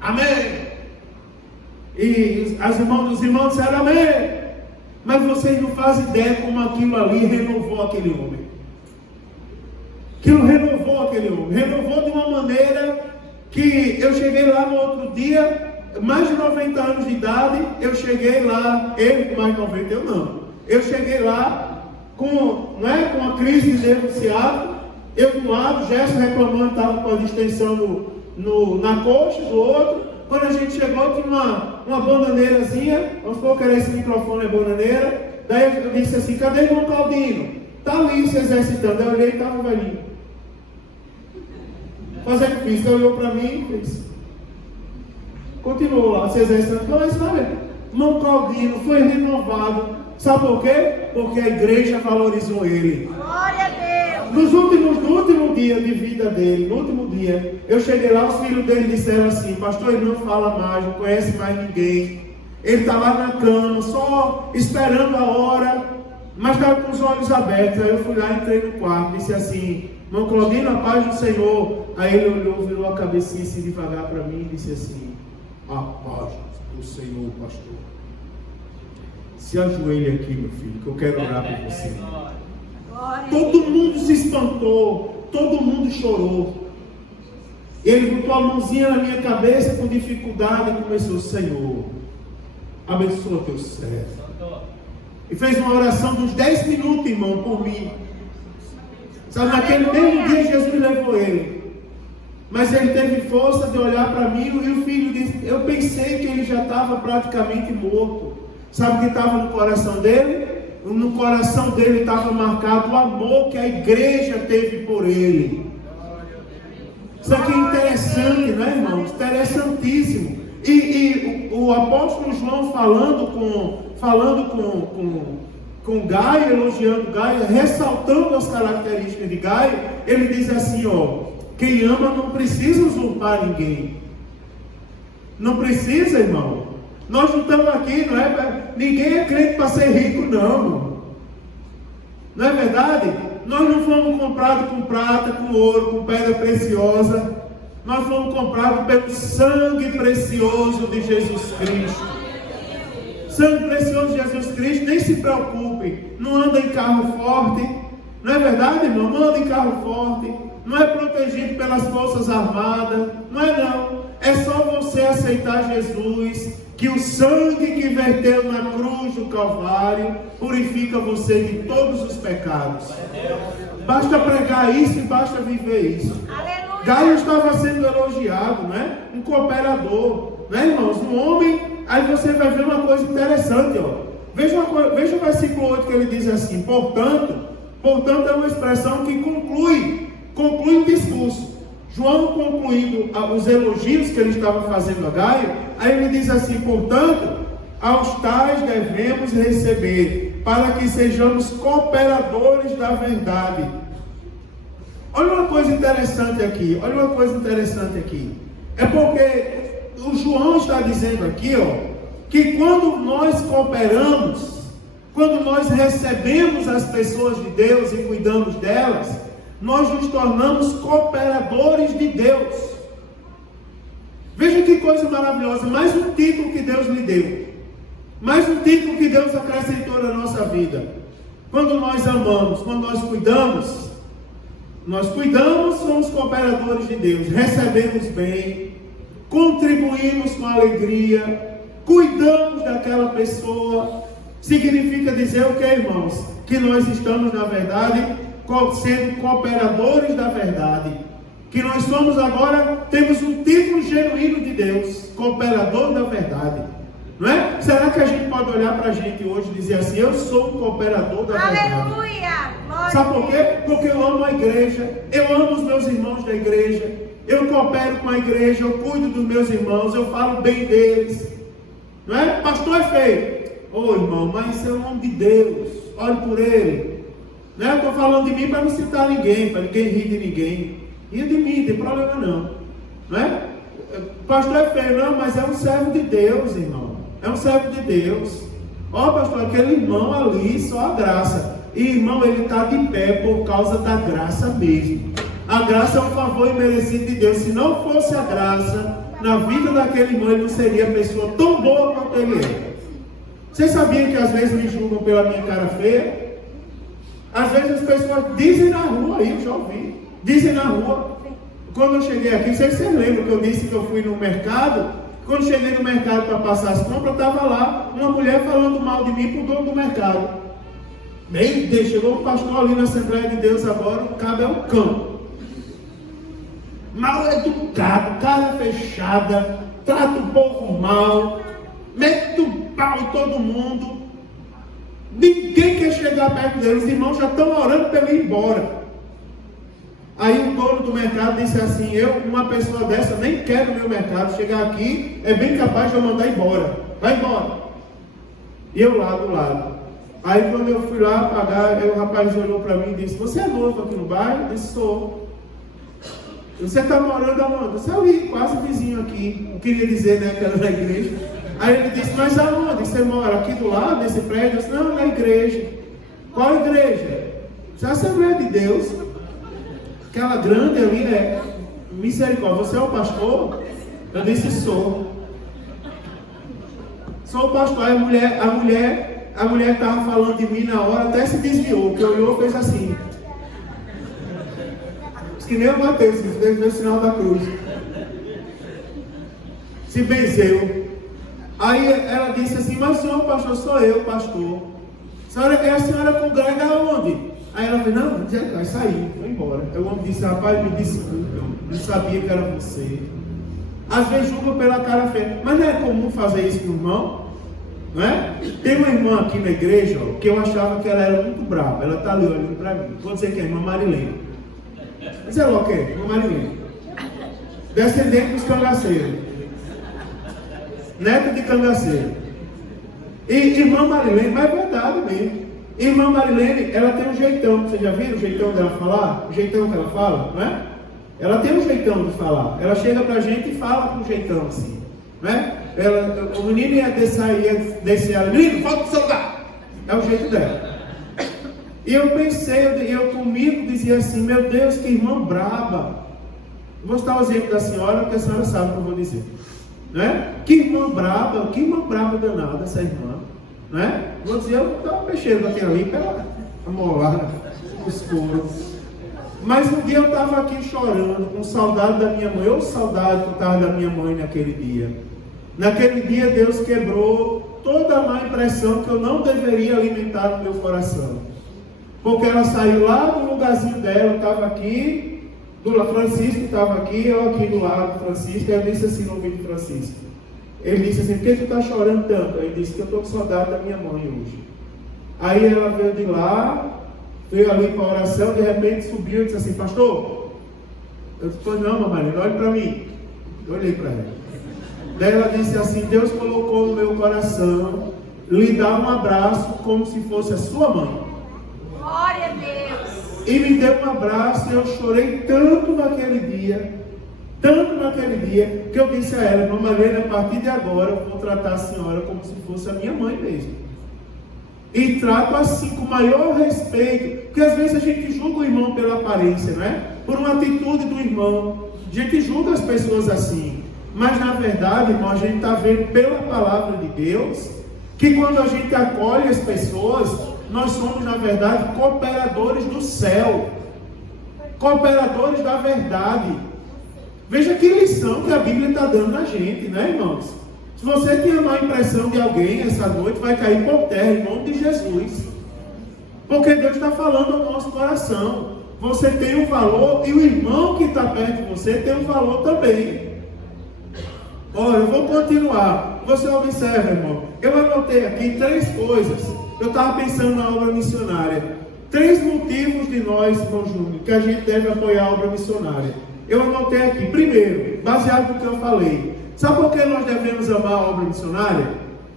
amém. E os irmãos disseram amém. Mas vocês não fazem ideia como aquilo ali renovou aquele homem. Aquilo renovou aquele homem. Renovou de uma maneira que eu cheguei lá no outro dia, mais de 90 anos de idade, eu cheguei lá, ele com mais de 90, eu não. Eu cheguei lá com uma crise de nervo ciático, eu de um lado, Gerson reclamando, estava com a distensão na coxa, do outro. Quando a gente chegou, tinha uma bananeirazinha, vamos supor que era esse microfone, é bananeira. Daí eu disse assim, cadê o irmão Claudino? Está ali se exercitando. Aí eu olhei e estava velhinho. Fazendo o que fiz, ele olhou para mim e fez. Continuou lá se exercitando. Mas sabe, irmão Claudino foi renovado. Sabe por quê? Porque a igreja valorizou ele. Glória a Deus. No último dia de vida dele, no último dia, eu cheguei lá, os filhos dele disseram assim, pastor, ele não fala mais, não conhece mais ninguém. Ele está lá na cama, só esperando a hora, mas estava com os olhos abertos. Aí eu fui lá, entrei no quarto, disse assim, irmão Claudino, a paz do Senhor. Aí ele olhou, virou a cabecinha assim devagar para mim e disse assim, a paz do Senhor, pastor. Se ajoelhe aqui, meu filho, que eu quero orar por você. Todo mundo se espantou, todo mundo chorou. Ele botou a mãozinha na minha cabeça com dificuldade e começou, Senhor, abençoa teu servo. E fez uma oração de uns 10 minutos, irmão, por mim. Sabe, naquele mesmo dia Jesus levou ele. Mas ele teve força de olhar para mim e o filho disse, eu pensei que ele já estava praticamente morto. Sabe o que estava no coração dele? No coração dele estava marcado o amor que a igreja teve por ele. Isso aqui é interessante, né, irmãos? Interessantíssimo. E o apóstolo João falando com Gaio, elogiando Gaio, ressaltando as características de Gaio, ele diz assim, quem ama não precisa usurpar ninguém. Não precisa, irmão. Nós não estamos aqui, não é? Ninguém é crente para ser rico, não. Não é verdade? Nós não fomos comprados com prata, com ouro, com pedra preciosa. Nós fomos comprados pelo sangue precioso de Jesus Cristo. Sangue precioso de Jesus Cristo, nem se preocupe. Não anda em carro forte. Não é verdade, irmão? Não anda em carro forte. Não é protegido pelas forças armadas. Não é não. É só você aceitar Jesus, que o sangue que verteu na cruz do Calvário purifica você de todos os pecados. Basta pregar isso e basta viver isso. Aleluia. Gaio estava sendo elogiado, né? Um cooperador, né, irmãos? Um homem. Aí você vai ver uma coisa interessante, Veja o versículo 8 que ele diz assim, portanto é uma expressão que conclui o discurso. João concluindo os elogios que ele estava fazendo a Gaio, aí ele diz assim, portanto, aos tais devemos receber, para que sejamos cooperadores da verdade. Olha uma coisa interessante aqui, é porque o João está dizendo aqui, que quando nós cooperamos, quando nós recebemos as pessoas de Deus e cuidamos delas, nós nos tornamos cooperadores de Deus. Veja que coisa maravilhosa, mais um título que Deus lhe deu, mais um título que Deus acrescentou na nossa vida. Quando nós amamos, quando nós cuidamos, somos cooperadores de Deus, recebemos bem, contribuímos com alegria, cuidamos daquela pessoa. Significa dizer o que, irmãos? Que nós estamos, na verdade, sendo cooperadores da verdade, que nós somos agora, temos um título genuíno de Deus, cooperador da verdade, não é? Será que a gente pode olhar para a gente hoje e dizer assim, eu sou um cooperador da verdade? Aleluia! Sabe por quê? Porque eu amo a igreja, eu amo os meus irmãos da igreja, eu coopero com a igreja, eu cuido dos meus irmãos, eu falo bem deles, não é? Pastor é feio, irmão, mas isso é o nome de Deus, olhe por ele. Eu estou falando de mim para não citar ninguém, para ninguém rir de ninguém. Ria de mim, não tem problema não é? Pastor é feio, não, mas é um servo de Deus, irmão. É um servo de Deus. Pastor, aquele irmão ali, só a graça. E irmão, ele está de pé por causa da graça mesmo. A graça é um favor imerecido de Deus. Se não fosse a graça, na vida daquele irmão, ele não seria a pessoa tão boa quanto ele é. Vocês sabiam que às vezes me julgam pela minha cara feia? Às vezes as pessoas dizem na rua, aí eu já ouvi, dizem na rua. Quando eu cheguei aqui, vocês lembram que eu disse que eu fui no mercado? Quando cheguei no mercado para passar as compras, estava lá uma mulher falando mal de mim para o dono do mercado. Meu Deus, chegou um pastor ali na Assembleia de Deus agora, o cabo é um cão. Mal educado, cara fechada, trata o povo mal, mete o pau em todo mundo. Ninguém quer chegar perto dele, os irmãos já estão orando para ele ir embora. Aí o dono do mercado disse assim: uma pessoa dessa, nem quero no meu mercado, chegar aqui é bem capaz de eu mandar embora. Vai embora. E eu lá do lado. Aí quando eu fui lá pagar, o rapaz olhou para mim e disse: você é novo aqui no bairro? Eu disse: sou. Você está morando aonde? Eu disse: ali, quase vizinho aqui. Eu queria dizer, né, que era na igreja. Aí ele disse: mas aonde? Você mora aqui do lado, nesse prédio? Eu disse: não, na igreja. Qual igreja? Isso é a Assembleia de Deus. Aquela grande ali, né? Misericórdia. Você é o pastor? Eu disse: sou. Sou o pastor. Aí a mulher estava falando de mim na hora, até se desviou, que olhou e fez assim. Que nem o Mateus, que fez o sinal da cruz. Se benzeu. Aí ela disse assim: mas o senhor, pastor, sou eu, pastor. A senhora congrega aonde? Aí ela falou: não, já vai sair, foi embora. Aí o homem disse: rapaz, me desculpe, eu não sabia que era você. Às vezes julga pela cara feia. Mas não é comum fazer isso com o irmão? Não é? Tem uma irmã aqui na igreja, ó, que eu achava que ela era muito brava. Ela está ali olhando para mim. Vou dizer que é a irmã Marilene. Mas é lá o quê? Irmã Marilene. Descendente dos cangaceiros. Neto de cangaceiro. E irmã Marilene, mas é verdade mesmo. Irmã Marilene, ela tem um jeitão. Vocês já viram o jeitão dela falar? O jeitão que ela fala, não é? Ela tem um jeitão de falar. Ela chega pra gente e fala com um jeitão assim, não é? O menino ia descer ela: menino, volta pro seu lugar. É o jeito dela. E eu pensei, eu comigo dizia assim: meu Deus, que irmã braba. Vou citar o exemplo da senhora, porque a senhora sabe o que eu vou dizer. Né? Que irmã braba danada essa irmã. Né? Vou dizer, eu estava mexendo aquilo ali para ela amolar os coros. Mas um dia eu estava aqui chorando, com saudade da minha mãe, ou saudade que eu estava da minha mãe naquele dia. Naquele dia Deus quebrou toda a má impressão que eu não deveria alimentar no meu coração. Porque ela saiu lá do lugarzinho dela, estava aqui, Francisco estava aqui, eu aqui do lado do Francisco, e eu disse assim no ouvido de Francisco. Ele disse assim: por que tu está chorando tanto? Ele disse que eu estou com saudade da minha mãe hoje. Aí ela veio de lá, veio ali para a oração, de repente subiu e disse assim: pastor, eu disse: pois não, mamãe, olhe para mim. Eu olhei para ela. Daí ela disse assim: Deus colocou no meu coração lhe dar um abraço como se fosse a sua mãe. Glória a Deus. E me deu um abraço, e eu chorei tanto naquele dia, que eu disse a ela: irmã Mariana, a partir de agora eu vou tratar a senhora como se fosse a minha mãe mesmo. E trato assim com o maior respeito, porque às vezes a gente julga o irmão pela aparência, não é? Por uma atitude do irmão. A gente julga as pessoas assim. Mas na verdade, irmão, a gente está vendo pela palavra de Deus, que quando a gente acolhe as pessoas, nós somos, na verdade, cooperadores do céu, cooperadores da verdade. Veja que lição que a Bíblia está dando a gente, né, irmãos? Se você tinha má impressão de alguém essa noite, vai cair por terra em nome de Jesus. Porque Deus está falando ao nosso coração. Você tem um valor e o irmão que está perto de você tem um valor também. Olha, eu vou continuar. Você observa, irmão. Eu anotei aqui 3 coisas. Eu estava pensando na obra missionária. 3 motivos de nós, irmão Júnior, que a gente deve apoiar a obra missionária. Eu anotei aqui. Primeiro, baseado no que eu falei. Sabe por que nós devemos amar a obra missionária?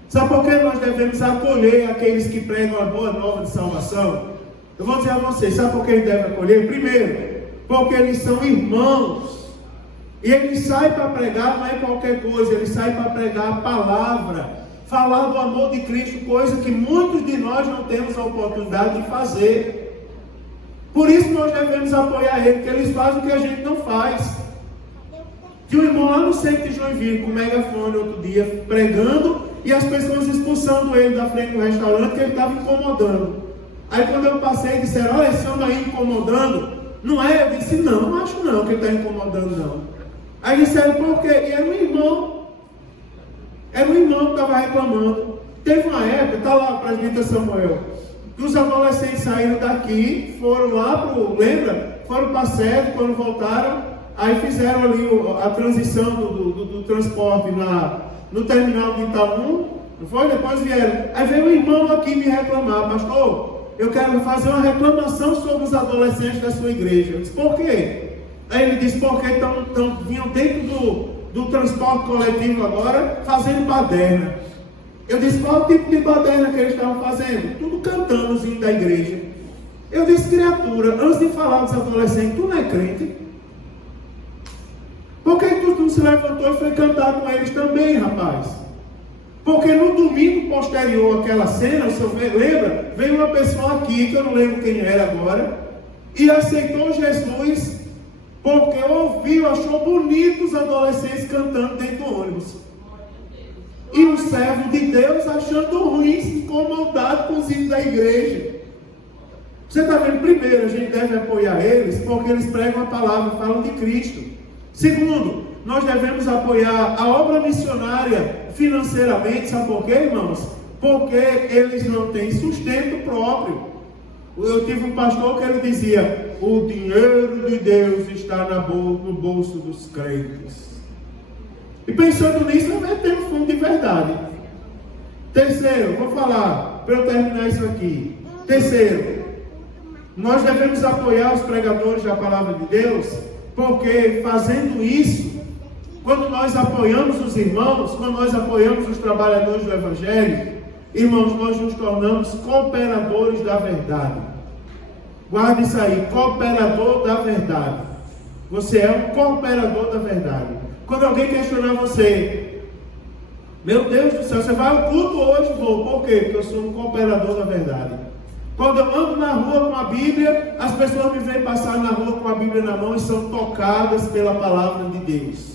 Sabe por que nós devemos acolher aqueles que pregam a boa nova de salvação? Eu vou dizer a vocês, sabe por que eles devem acolher? Primeiro, porque eles são irmãos. E eles saem para pregar, não é qualquer coisa, eles saem para pregar a palavra, falar do amor de Cristo, coisa que muitos de nós não temos a oportunidade de fazer. Por isso nós devemos apoiar eles, porque eles fazem o que a gente não faz. Tinha um irmão lá no centro de Joinville, com megafone outro dia, pregando, e as pessoas expulsando ele da frente do restaurante, que ele estava incomodando. Aí quando eu passei, disseram: olha, esse homem aí incomodando. Não é? Eu disse: não acho não que ele está incomodando não. Aí disseram: por quê? E era um irmão que estava reclamando. Teve uma época, está lá o presbítero Samuel, que os adolescentes saíram daqui, foram lá lembra? Foram para a sede, quando voltaram, aí fizeram ali a transição do transporte no terminal de Itaú, não foi? Depois vieram. Aí veio um irmão aqui me reclamar, pastor, eu quero fazer uma reclamação sobre os adolescentes da sua igreja. Eu disse, por quê? Aí ele disse, porque vinham dentro do transporte coletivo agora, fazendo baderna. Eu disse, qual o tipo de baderna que eles estavam fazendo? Tudo cantando os hinos da igreja. Eu disse, criatura, antes de falar dos adolescentes, tu não é crente? Por que tu não se levantou e foi cantar com eles também, rapaz? Porque no domingo posterior àquela cena, o senhor lembra? Veio uma pessoa aqui, que eu não lembro quem era agora, e aceitou Jesus, porque ouviu, achou bonito os adolescentes cantando dentro do ônibus. E o servo de Deus achando ruim, incomodado com os hinos da igreja. Você está vendo? Primeiro, a gente deve apoiar eles, porque eles pregam a palavra, falam de Cristo. Segundo, nós devemos apoiar a obra missionária financeiramente, sabe por quê, irmãos? Porque eles não têm sustento próprio. Eu tive um pastor que ele dizia, o dinheiro de Deus está no bolso dos crentes. E pensando nisso, eu vai ter um fundo de verdade. Terceiro, vou falar, para eu terminar isso aqui. Terceiro, nós devemos apoiar os pregadores da palavra de Deus, porque fazendo isso, quando nós apoiamos os irmãos, quando nós apoiamos os trabalhadores do Evangelho, irmãos, nós nos tornamos cooperadores da verdade. Guarde isso aí, cooperador da verdade. Você é um cooperador da verdade. Quando alguém questionar você, meu Deus do céu, você vai ao culto hoje? Vou. Por quê? Porque eu sou um cooperador da verdade. Quando eu ando na rua com a Bíblia, as pessoas me veem passar na rua com a Bíblia na mão e são tocadas pela palavra de Deus.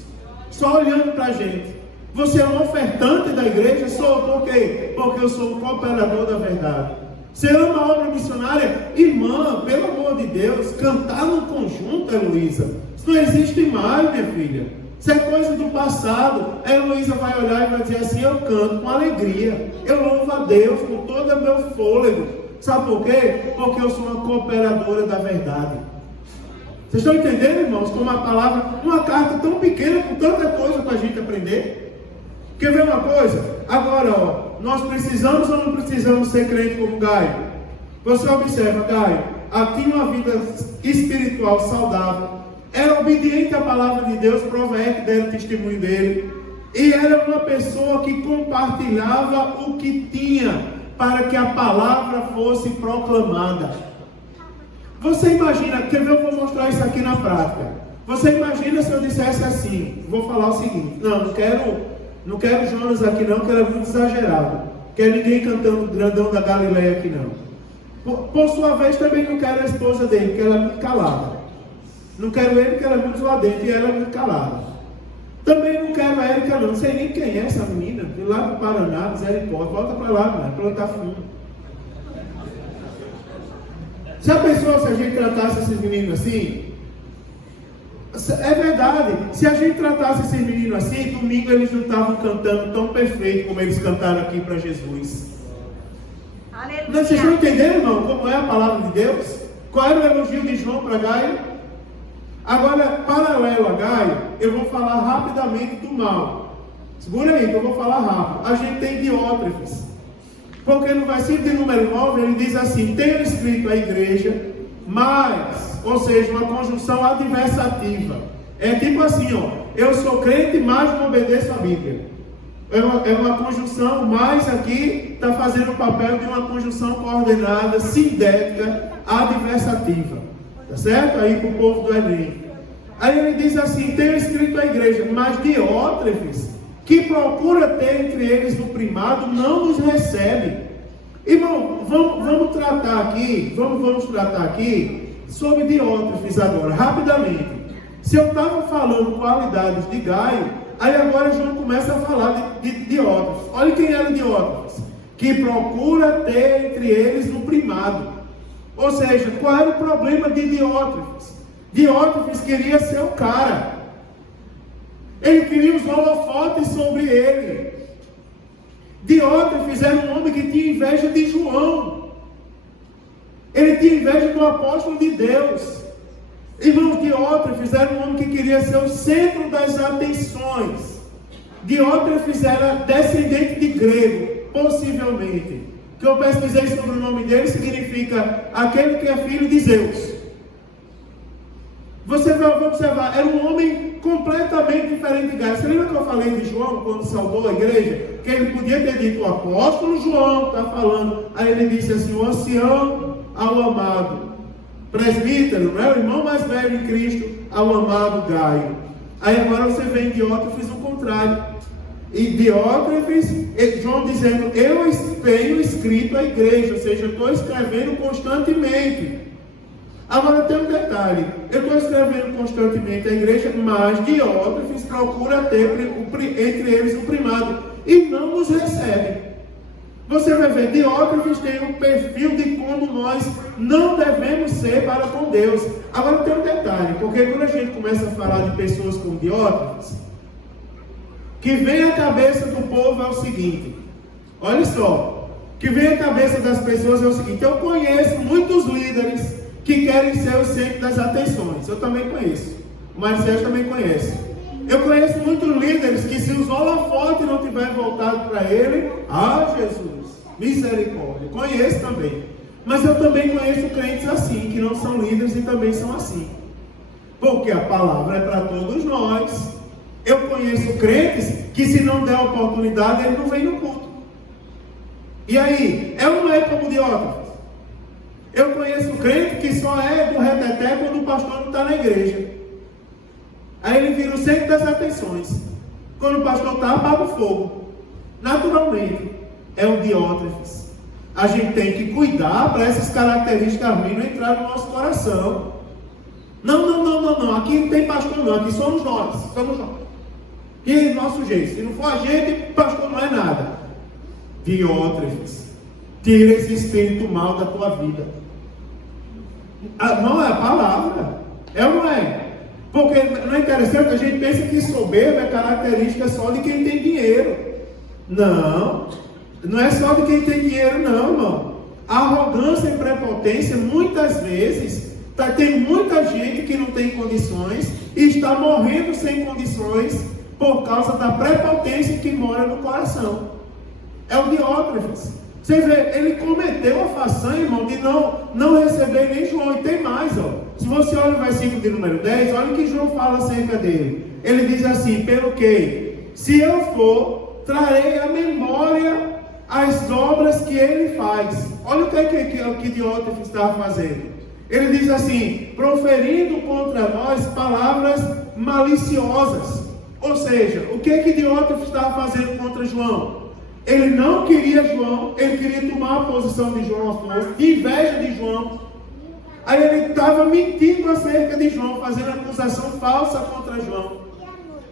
Só olhando para a gente. Você é um ofertante da igreja? Sou. Por quê? Porque eu sou um cooperador da verdade. Você ama a obra missionária? Irmã, pelo amor de Deus, cantar num conjunto, Heloísa, isso não existe mais, minha filha. Isso é coisa do passado. A Heloísa vai olhar e vai dizer assim, eu canto com alegria. Eu louvo a Deus com todo o meu fôlego. Sabe por quê? Porque eu sou uma cooperadora da verdade. Vocês estão entendendo, irmãos, como a palavra, uma carta tão pequena, com tanta coisa para a gente aprender? Quer ver uma coisa? Agora, ó, nós precisamos ou não precisamos ser crente como Gaio? Você observa, Gaio, tinha uma vida espiritual saudável, era obediente à palavra de Deus, prova é que deram testemunho dele, e era uma pessoa que compartilhava o que tinha, para que a palavra fosse proclamada. Você imagina, quer ver, eu vou mostrar isso aqui na prática. Você imagina se eu dissesse assim, vou falar o seguinte, não quero Jonas aqui não, que ele é muito exagerado. Quero ninguém cantando grandão da Galileia aqui não. Por sua vez também não quero a esposa dele, porque ela é muito calada. Não quero ele, porque ela é muito zoadente e ela é muito calada. Também não quero a Érica não sei nem quem é essa menina, de lá do Paraná, misericórdia, volta para lá, mano, plantar fundo. Já pensou se a gente tratasse esses meninos assim? É verdade, se a gente tratasse esses meninos assim, domingo eles não estavam cantando tão perfeito como eles cantaram aqui para Jesus. Aleluia. Vocês estão entendendo, irmão, como é a palavra de Deus? Qual era o elogio de João para Gaio? Agora, paralelo a Gaio, eu vou falar rapidamente do mal. Segura aí que eu vou falar rápido. A gente tem Diótrefes. Porque no versículo de número 9, ele diz assim, tenho escrito a igreja, mas, ou seja, uma conjunção adversativa. É tipo assim, ó, eu sou crente, mas não obedeço a Bíblia. É uma conjunção, mas aqui está fazendo o papel de uma conjunção coordenada, sindética, adversativa. Tá certo? Aí para o povo do Enem. Aí ele diz assim, tenho escrito a igreja, mas Diótrefes, que procura ter entre eles o primado, não nos recebe. Irmão, vamos tratar aqui sobre Diótrefes agora, rapidamente. Se eu estava falando qualidades de Gaio, aí agora João começa a falar de Diótrefes. Olha quem era Diótrefes, que procura ter entre eles o primado. Ou seja, qual era o problema de Diótrefes? Diótrefes queria ser o cara. Ele queria os holofotes sobre ele. Diótrefes era um homem que tinha inveja de João. Ele tinha inveja do apóstolo de Deus. Irmãos, Diótrefes era um homem que queria ser o centro das atenções. Diótrefes era descendente de grego, possivelmente. O que eu pesquisei sobre o nome dele significa aquele que é filho de Zeus. Você vai observar, era um homem completamente diferente de Gaio. Você lembra que eu falei de João, quando saudou a igreja? Que ele podia ter dito, o apóstolo João está falando. Aí ele disse assim, o ancião ao amado presbítero, não é? O irmão mais velho em Cristo, ao amado Gaio. Aí agora você vê em Diótrefes o contrário. E Diótrefes, João dizendo, eu tenho escrito à igreja, ou seja, eu estou escrevendo constantemente. Agora tem um detalhe, eu estou escrevendo constantemente à igreja, mas Diótrefes procura ter entre eles o primado e não nos recebe. Você vai ver, Diótrefes tem um perfil de como nós não devemos ser para com Deus. Agora tem um detalhe, porque quando a gente começa a falar de pessoas como Diótrefes, que vem à cabeça do povo é o seguinte, olha só, que vem à cabeça das pessoas é o seguinte, eu conheço muitos líderes que querem ser o centro das atenções. Eu também conheço. O Marcelo também conhece. Eu conheço muitos líderes que se os holofotes não tiverem voltado para ele, Jesus, misericórdia. Conheço também. Mas eu também conheço crentes assim, que não são líderes e também são assim. Porque a palavra é para todos nós. Eu conheço crentes que se não der oportunidade, ele não vem no culto. E aí, é ou não é como Diótrefes? Eu conheço crente que só é do reteté quando o pastor não está na igreja. Aí ele vira o centro das atenções. Quando o pastor está, apaga o fogo. Naturalmente, é o Diótrefes. A gente tem que cuidar para essas características ruins não entrar no nosso coração. Não. Aqui não tem pastor não, aqui somos nós. E nosso jeito. Se não for a gente, pastor não é nada. Diótrefes, tira esse espírito mal da tua vida. Não é a palavra. É ou não é? Porque não é interessante, a gente pensa que soberba é característica só de quem tem dinheiro. Não é só de quem tem dinheiro não, irmão. A arrogância e prepotência, muitas vezes, tem muita gente que não tem condições e está morrendo sem condições por causa da prepotência que mora no coração. É o Diótrefes. Você vê, ele cometeu a façanha, irmão, de não receber nem João. E tem mais, ó. Se você olha o versículo de número 10, olha o que João fala acerca dele. Ele diz assim, pelo que, se eu for, trarei à memória as obras que ele faz. Olha o que Diótrefes estava fazendo. Ele diz assim, proferindo contra nós palavras maliciosas. Ou seja, o que Diótrefes estava fazendo contra João? Ele não queria João, ele queria tomar a posição de João à força, de inveja de João. Aí ele estava mentindo acerca de João, fazendo acusação falsa contra João.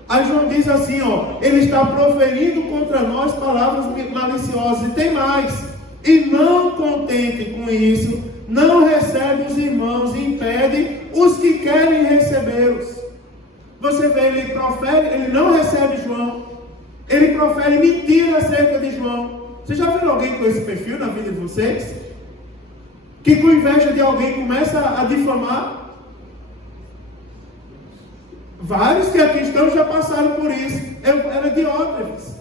Aí João diz assim, ó, ele está proferindo contra nós palavras maliciosas. E tem mais, e não contente com isso, não recebe os irmãos e impede os que querem recebê-los. Você vê, ele profere, ele não recebe João. Ele profere mentira acerca de João. Você já viu alguém com esse perfil na vida de vocês? Que com inveja de alguém começa a difamar? Vários que aqui estão já passaram por isso. Era Diótrefes.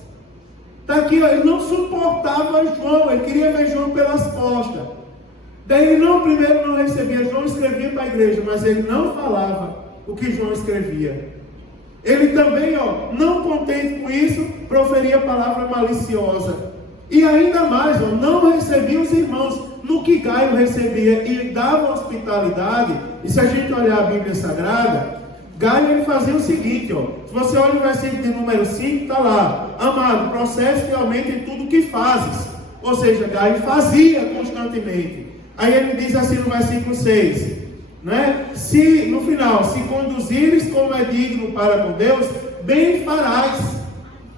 Está aqui, ó, ele não suportava João, ele queria ver João pelas costas. Daí ele primeiro não recebia João, escrevia para a igreja, mas ele não falava o que João escrevia. Ele também, ó, não contente com isso, proferia palavra maliciosa. E ainda mais, ó, não recebia os irmãos no que Gaio recebia e dava hospitalidade. E se a gente olhar a Bíblia Sagrada, Gaio ele fazia o seguinte, ó, se você olha o versículo de número 5, está lá, amado, processe fielmente em tudo que fazes. Ou seja, Gaio fazia constantemente. Aí ele diz assim no versículo 6, né? Se, no final, se conduzires como é digno para com Deus, bem farás.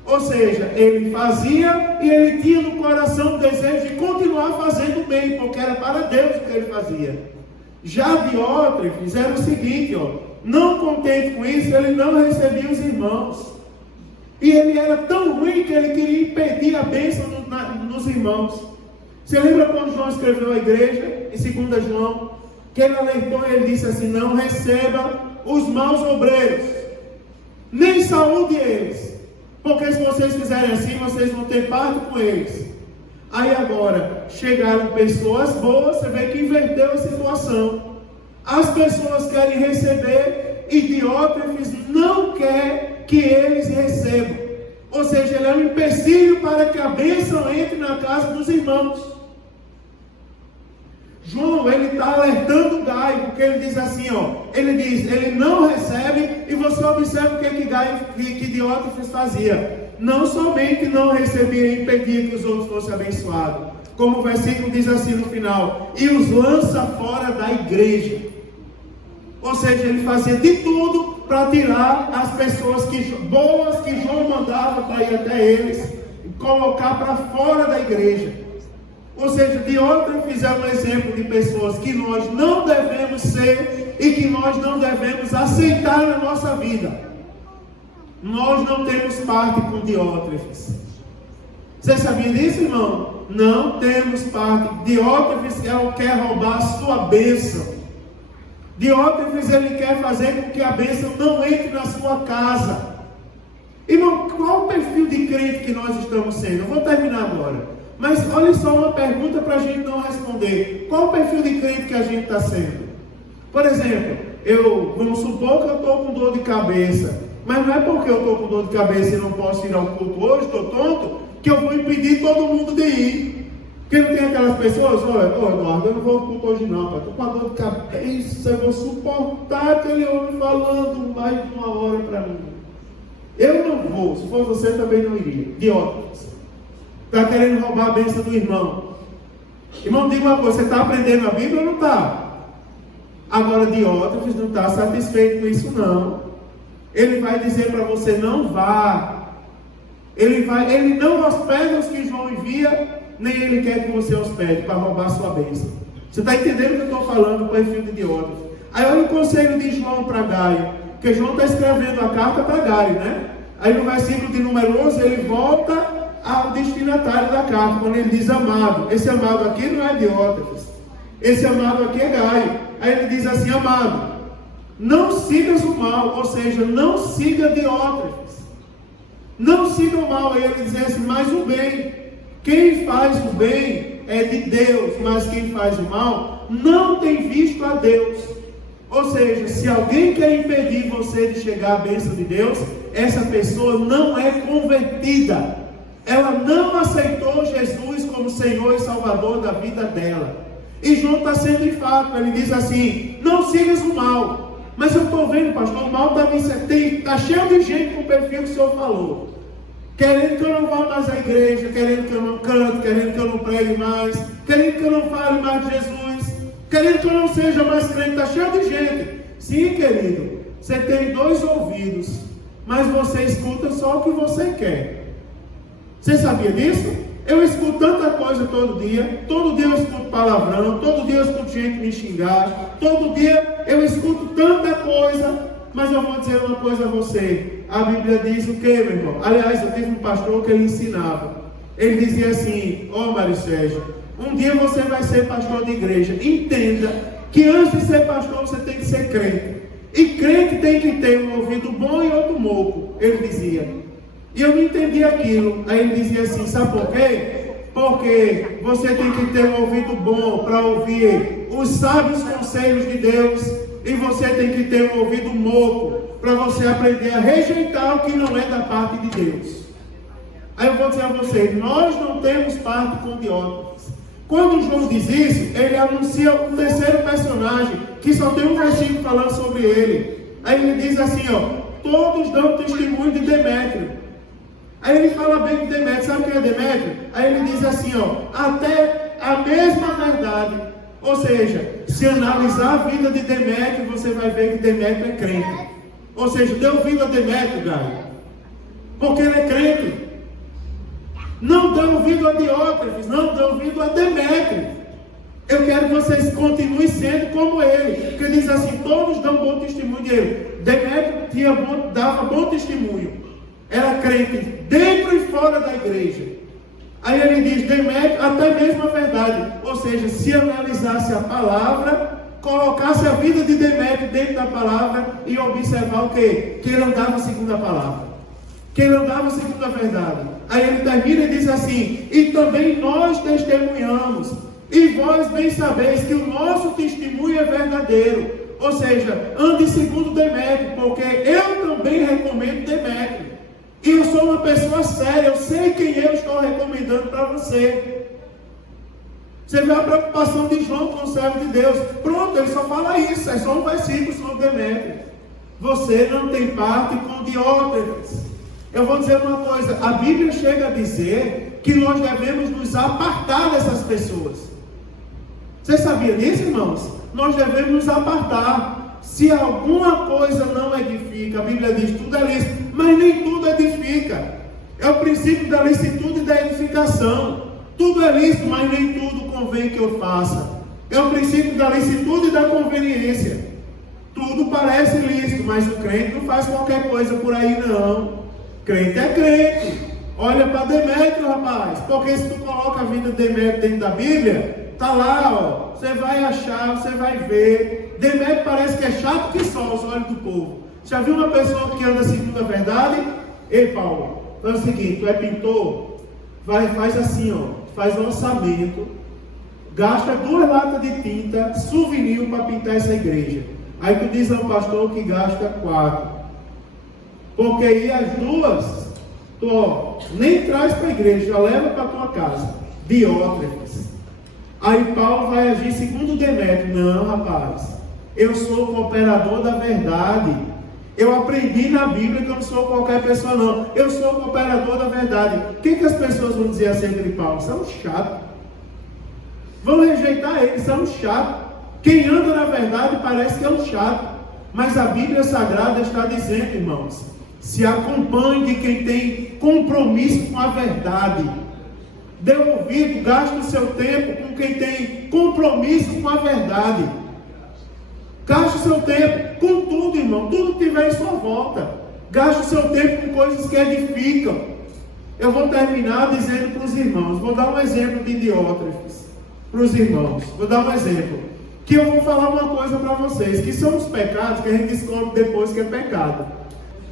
Ou seja, ele fazia e ele tinha no coração o desejo de continuar fazendo bem, porque era para Deus o que ele fazia. Já Diótrefes era o seguinte, ó, não contente com isso, ele não recebia os irmãos. E ele era tão ruim que ele queria impedir a bênção nos irmãos. Você lembra quando João escreveu a igreja? em 2 João, que ele alertou, ele disse assim: não receba os maus obreiros, nem saúde eles, porque se vocês fizerem assim, vocês vão ter parte com eles. Aí agora, chegaram pessoas boas, você vê que inverteu a situação. As pessoas querem receber e Diótrefes não quer que eles recebam. Ou seja, ele é um empecilho para que a bênção entre na casa dos irmãos. João, ele está alertando Gaio, porque ele diz assim, ele diz, ele não recebe, e você observa o que Diótrefes fazia. Não somente não recebia e impedia que os outros fossem abençoados, como o versículo diz assim no final, e os lança fora da igreja. Ou seja, ele fazia de tudo para tirar as pessoas boas que João mandava para ir até eles, e colocar para fora da igreja. Ou seja, Diótrefes é um exemplo de pessoas que nós não devemos ser e que nós não devemos aceitar na nossa vida. Nós não temos parte com Diótrefes. Você sabia disso, irmão? Não temos parte. Diótrefes quer roubar a sua bênção. Diótrefes, ele quer fazer com que a bênção não entre na sua casa. Irmão, qual o perfil de crente que nós estamos sendo? Eu vou terminar agora. Mas olha só uma pergunta para a gente não responder. Qual o perfil de crente que a gente está sendo? Por exemplo, vamos supor que eu estou com dor de cabeça. Mas não é porque eu estou com dor de cabeça e não posso ir ao culto hoje, estou tonto, que eu vou impedir todo mundo de ir. Porque não tem aquelas pessoas, olha, Eduardo, eu não vou ao culto hoje não, estou com a dor de cabeça, eu vou suportar aquele homem falando mais de 1 hora para mim. Eu não vou, se fosse você também não iria. Diótrefes. Está querendo roubar a bênção do irmão. Irmão, diga uma coisa, você está aprendendo a Bíblia ou não está? Agora, Diótrefes não está satisfeito com isso não. Ele vai dizer para você, não vá. Ele não hospeda os que João envia, nem ele quer que você hospede para roubar sua bênção. Você está entendendo o que eu estou falando, o perfil de Diótrefes? Aí olha o conselho de João para Gaio, porque João está escrevendo a carta para Gaio, né? Aí no versículo de número 11, ele volta ao destinatário da carta, quando ele diz amado. Esse amado aqui não é Diótrefes, esse amado aqui é Gaio. Aí ele diz assim, amado, não sigas o mal, ou seja, não siga Diótrefes, não siga o mal. Aí ele diz assim, mas o bem, quem faz o bem é de Deus, mas quem faz o mal não tem visto a Deus. Ou seja, se alguém quer impedir você de chegar à bênção de Deus, essa pessoa não é convertida, ela não aceitou Jesus como Senhor e Salvador da vida dela. E João está sendo enfático, ele diz assim, não sigas o mal. Mas eu estou vendo, pastor, o mal está cheio de gente com o perfil que o senhor falou, querendo que eu não vá mais à igreja, querendo que eu não cante, querendo que eu não pregue mais, querendo que eu não fale mais de Jesus, querendo que eu não seja mais crente. Está cheio de gente. Sim, querido, você tem 2 ouvidos, mas você escuta só o que você quer. Você sabia disso? Eu escuto tanta coisa todo dia eu escuto palavrão, todo dia eu escuto gente me xingar, todo dia eu escuto tanta coisa, mas eu vou dizer uma coisa a você, a Bíblia diz o que, meu irmão? Aliás, eu tive um pastor que ele ensinava, ele dizia assim, Mário Sérgio, um dia você vai ser pastor de igreja, entenda que antes de ser pastor você tem que ser crente, e crente tem que ter um ouvido bom e outro moco, ele dizia. E eu não entendi aquilo. Aí ele dizia assim, sabe por quê? Porque você tem que ter um ouvido bom para ouvir os sábios conselhos de Deus, e você tem que ter um ouvido moco para você aprender a rejeitar o que não é da parte de Deus. Aí eu vou dizer a vocês, nós não temos parte com Diótrefes. Quando João diz isso, ele anuncia um terceiro personagem, que só tem um versículo falando sobre ele. Aí ele diz assim, todos dão testemunho de Demétrio. Aí ele fala bem de Demétrio, sabe o que é Demétrio? Aí ele diz assim, até a mesma verdade. Ou seja, se analisar a vida de Demétrio, você vai ver que Demétrio é crente. Ou seja, dê ouvido a Demétrio, Gaio, porque ele é crente. Não dê ouvido a Diótrefes, não dê ouvido a Demétrio. Eu quero que vocês continuem sendo como ele, porque diz assim, todos dão bom testemunho de ele. Demétrio dava bom testemunho. Era crente dentro e fora da igreja. Aí ele diz, Demétrio, até mesmo a verdade. Ou seja, se analisasse a palavra, colocasse a vida de Demétrio dentro da palavra e observar o quê? Que ele andava segundo a palavra. Que ele andava segundo a verdade. Aí ele termina e diz assim, e também nós testemunhamos, e vós bem sabeis que o nosso testemunho é verdadeiro. Ou seja, ande segundo Demétrio, porque eu também recomendo Demétrio. E eu sou uma pessoa séria, eu sei quem eu estou recomendando para você. Você vê a preocupação de João com o servo de Deus. Pronto, ele só fala isso, é só um versículo sobre Demétrio. Você não tem parte com Diótrefes. Eu vou dizer uma coisa, a Bíblia chega a dizer que nós devemos nos apartar dessas pessoas. Você sabia disso, irmãos? Nós devemos nos apartar. Se alguma coisa não edifica, a Bíblia diz tudo é lícito, mas nem tudo edifica. É o princípio da licitude e da edificação. Tudo é lícito, mas nem tudo convém que eu faça. É o princípio da licitude e da conveniência. Tudo parece lícito, mas o crente não faz qualquer coisa por aí não. Crente é crente. Olha para Demétrio, rapaz. Porque se tu coloca a vida de Demétrio dentro da Bíblia, tá lá, ó. Você vai achar, você vai ver. Demétrio parece que é chato que só aos olhos do povo. Já viu uma pessoa que anda segundo a verdade? Ei, Paulo, faz o seguinte, tu é pintor? Faz assim, ó. Faz um orçamento. Gasta 2 latas de tinta, souvenir para pintar essa igreja. Aí tu diz ao pastor que gasta 4. Porque aí as 2, tu ó, nem traz para a igreja, já leva para a tua casa. Diótrefes. Aí Paulo vai agir segundo Demétrio. Não, rapaz. Eu sou cooperador da verdade. Eu aprendi na Bíblia que eu não sou qualquer pessoa não. Eu sou cooperador da verdade. O que as pessoas vão dizer acerca de Paulo? São chatos. Vão rejeitar ele, são chatos. Quem anda na verdade parece que é um chato. Mas a Bíblia Sagrada está dizendo, irmãos, se acompanhe de quem tem compromisso com a verdade. Dê ouvido, gaste o seu tempo com quem tem compromisso com a verdade. Gaste o seu tempo com tudo, irmão. Tudo que tiver em sua volta. Gaste o seu tempo com coisas que edificam. Eu vou terminar dizendo para os irmãos. Vou dar um exemplo de Diótrefes. Para os irmãos. Vou dar um exemplo. Que eu vou falar uma coisa para vocês. Que são os pecados que a gente descobre depois que é pecado.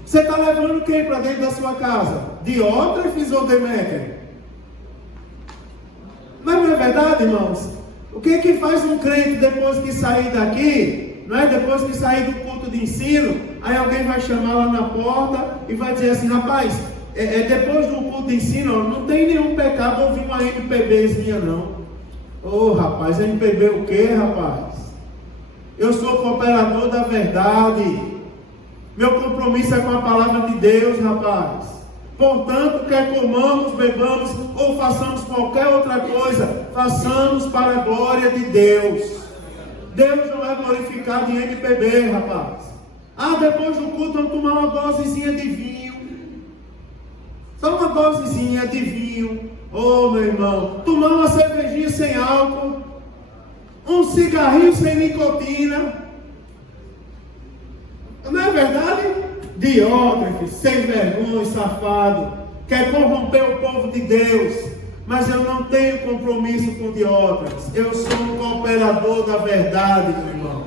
Você está levando quem para dentro da sua casa? Diótrefes ou Demétrio? Mas não é verdade, irmãos? O que faz um crente depois que sair daqui, não é? Depois que sair do culto de ensino, aí alguém vai chamar lá na porta e vai dizer assim, rapaz, depois do culto de ensino, ó, não tem nenhum pecado ouvir uma MPBzinha não. Ô rapaz, MPB o que, rapaz? Eu sou cooperador da verdade. Meu compromisso é com a palavra de Deus, rapaz. Portanto, quer comamos, bebamos ou façamos qualquer outra coisa, façamos para a glória de Deus. Deus não é glorificado em MPB, rapaz. Ah, depois do culto vamos tomar uma dosezinha de vinho. Só uma dosezinha de vinho. Oh, meu irmão, tomar uma cervejinha sem álcool, um cigarrinho sem nicotina. Não é verdade? Diótrefes, sem vergonha, safado, quer corromper o povo de Deus, mas eu não tenho compromisso com Diótrefes. Eu sou um cooperador da verdade, meu irmão.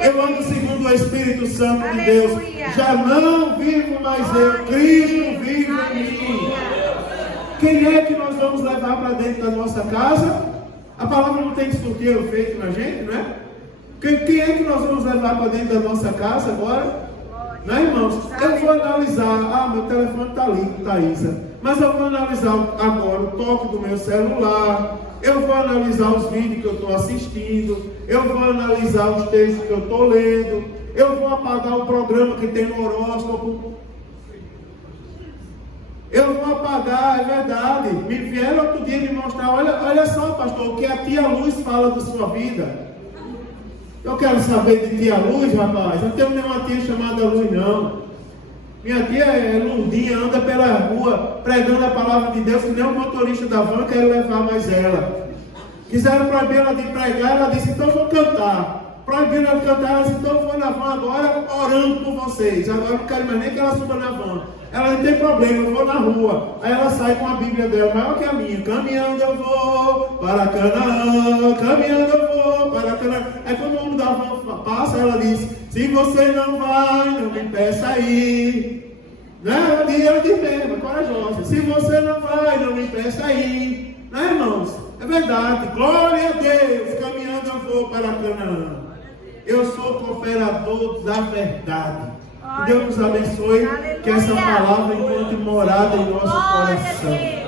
Eu ando segundo o Espírito Santo de Deus. Já não vivo mais eu, Cristo vive em mim. Quem é que nós vamos levar para dentro da nossa casa? A palavra não tem discutir o feito na gente, não é? Quem é que nós vamos levar para dentro da nossa casa agora? Não é, irmãos? Eu vou analisar, meu telefone está ali, Thaisa, mas eu vou analisar agora o toque do meu celular, eu vou analisar os vídeos que eu estou assistindo, eu vou analisar os textos que eu estou lendo, eu vou apagar o programa que tem no horóscopo, eu vou apagar, é verdade. Me vieram outro dia me mostrar, olha só, pastor, o que a tia Luz fala da sua vida. Eu quero saber de tia Luz, rapaz. Eu não tenho nenhuma tia chamada Luz, não. Minha tia é lundinha, anda pela rua, pregando a palavra de Deus, que nem o motorista da van quer levar mais ela. Quiseram proibir ela de pregar, ela disse, então eu vou cantar. proibindo ela de cantar. Ela disse, então eu vou na van agora orando por vocês. Agora eu não quero mais nem que ela suba na van. Ela não tem problema, eu vou na rua. Aí ela sai com a Bíblia dela, maior que a minha. Caminhando eu vou para Canaã, caminhando eu vou para Canaã. Aí quando o homem da van passa, ela diz, se você não vai, não me peça aí. Né? Ela diz mesmo, é corajosa. Se você não vai, não me peça aí. Né, irmãos? É verdade. Glória a Deus. Caminhando eu vou para Canaã. Eu sou cooperador da verdade. Que Deus nos abençoe. Que essa palavra encontre morada em nosso coração.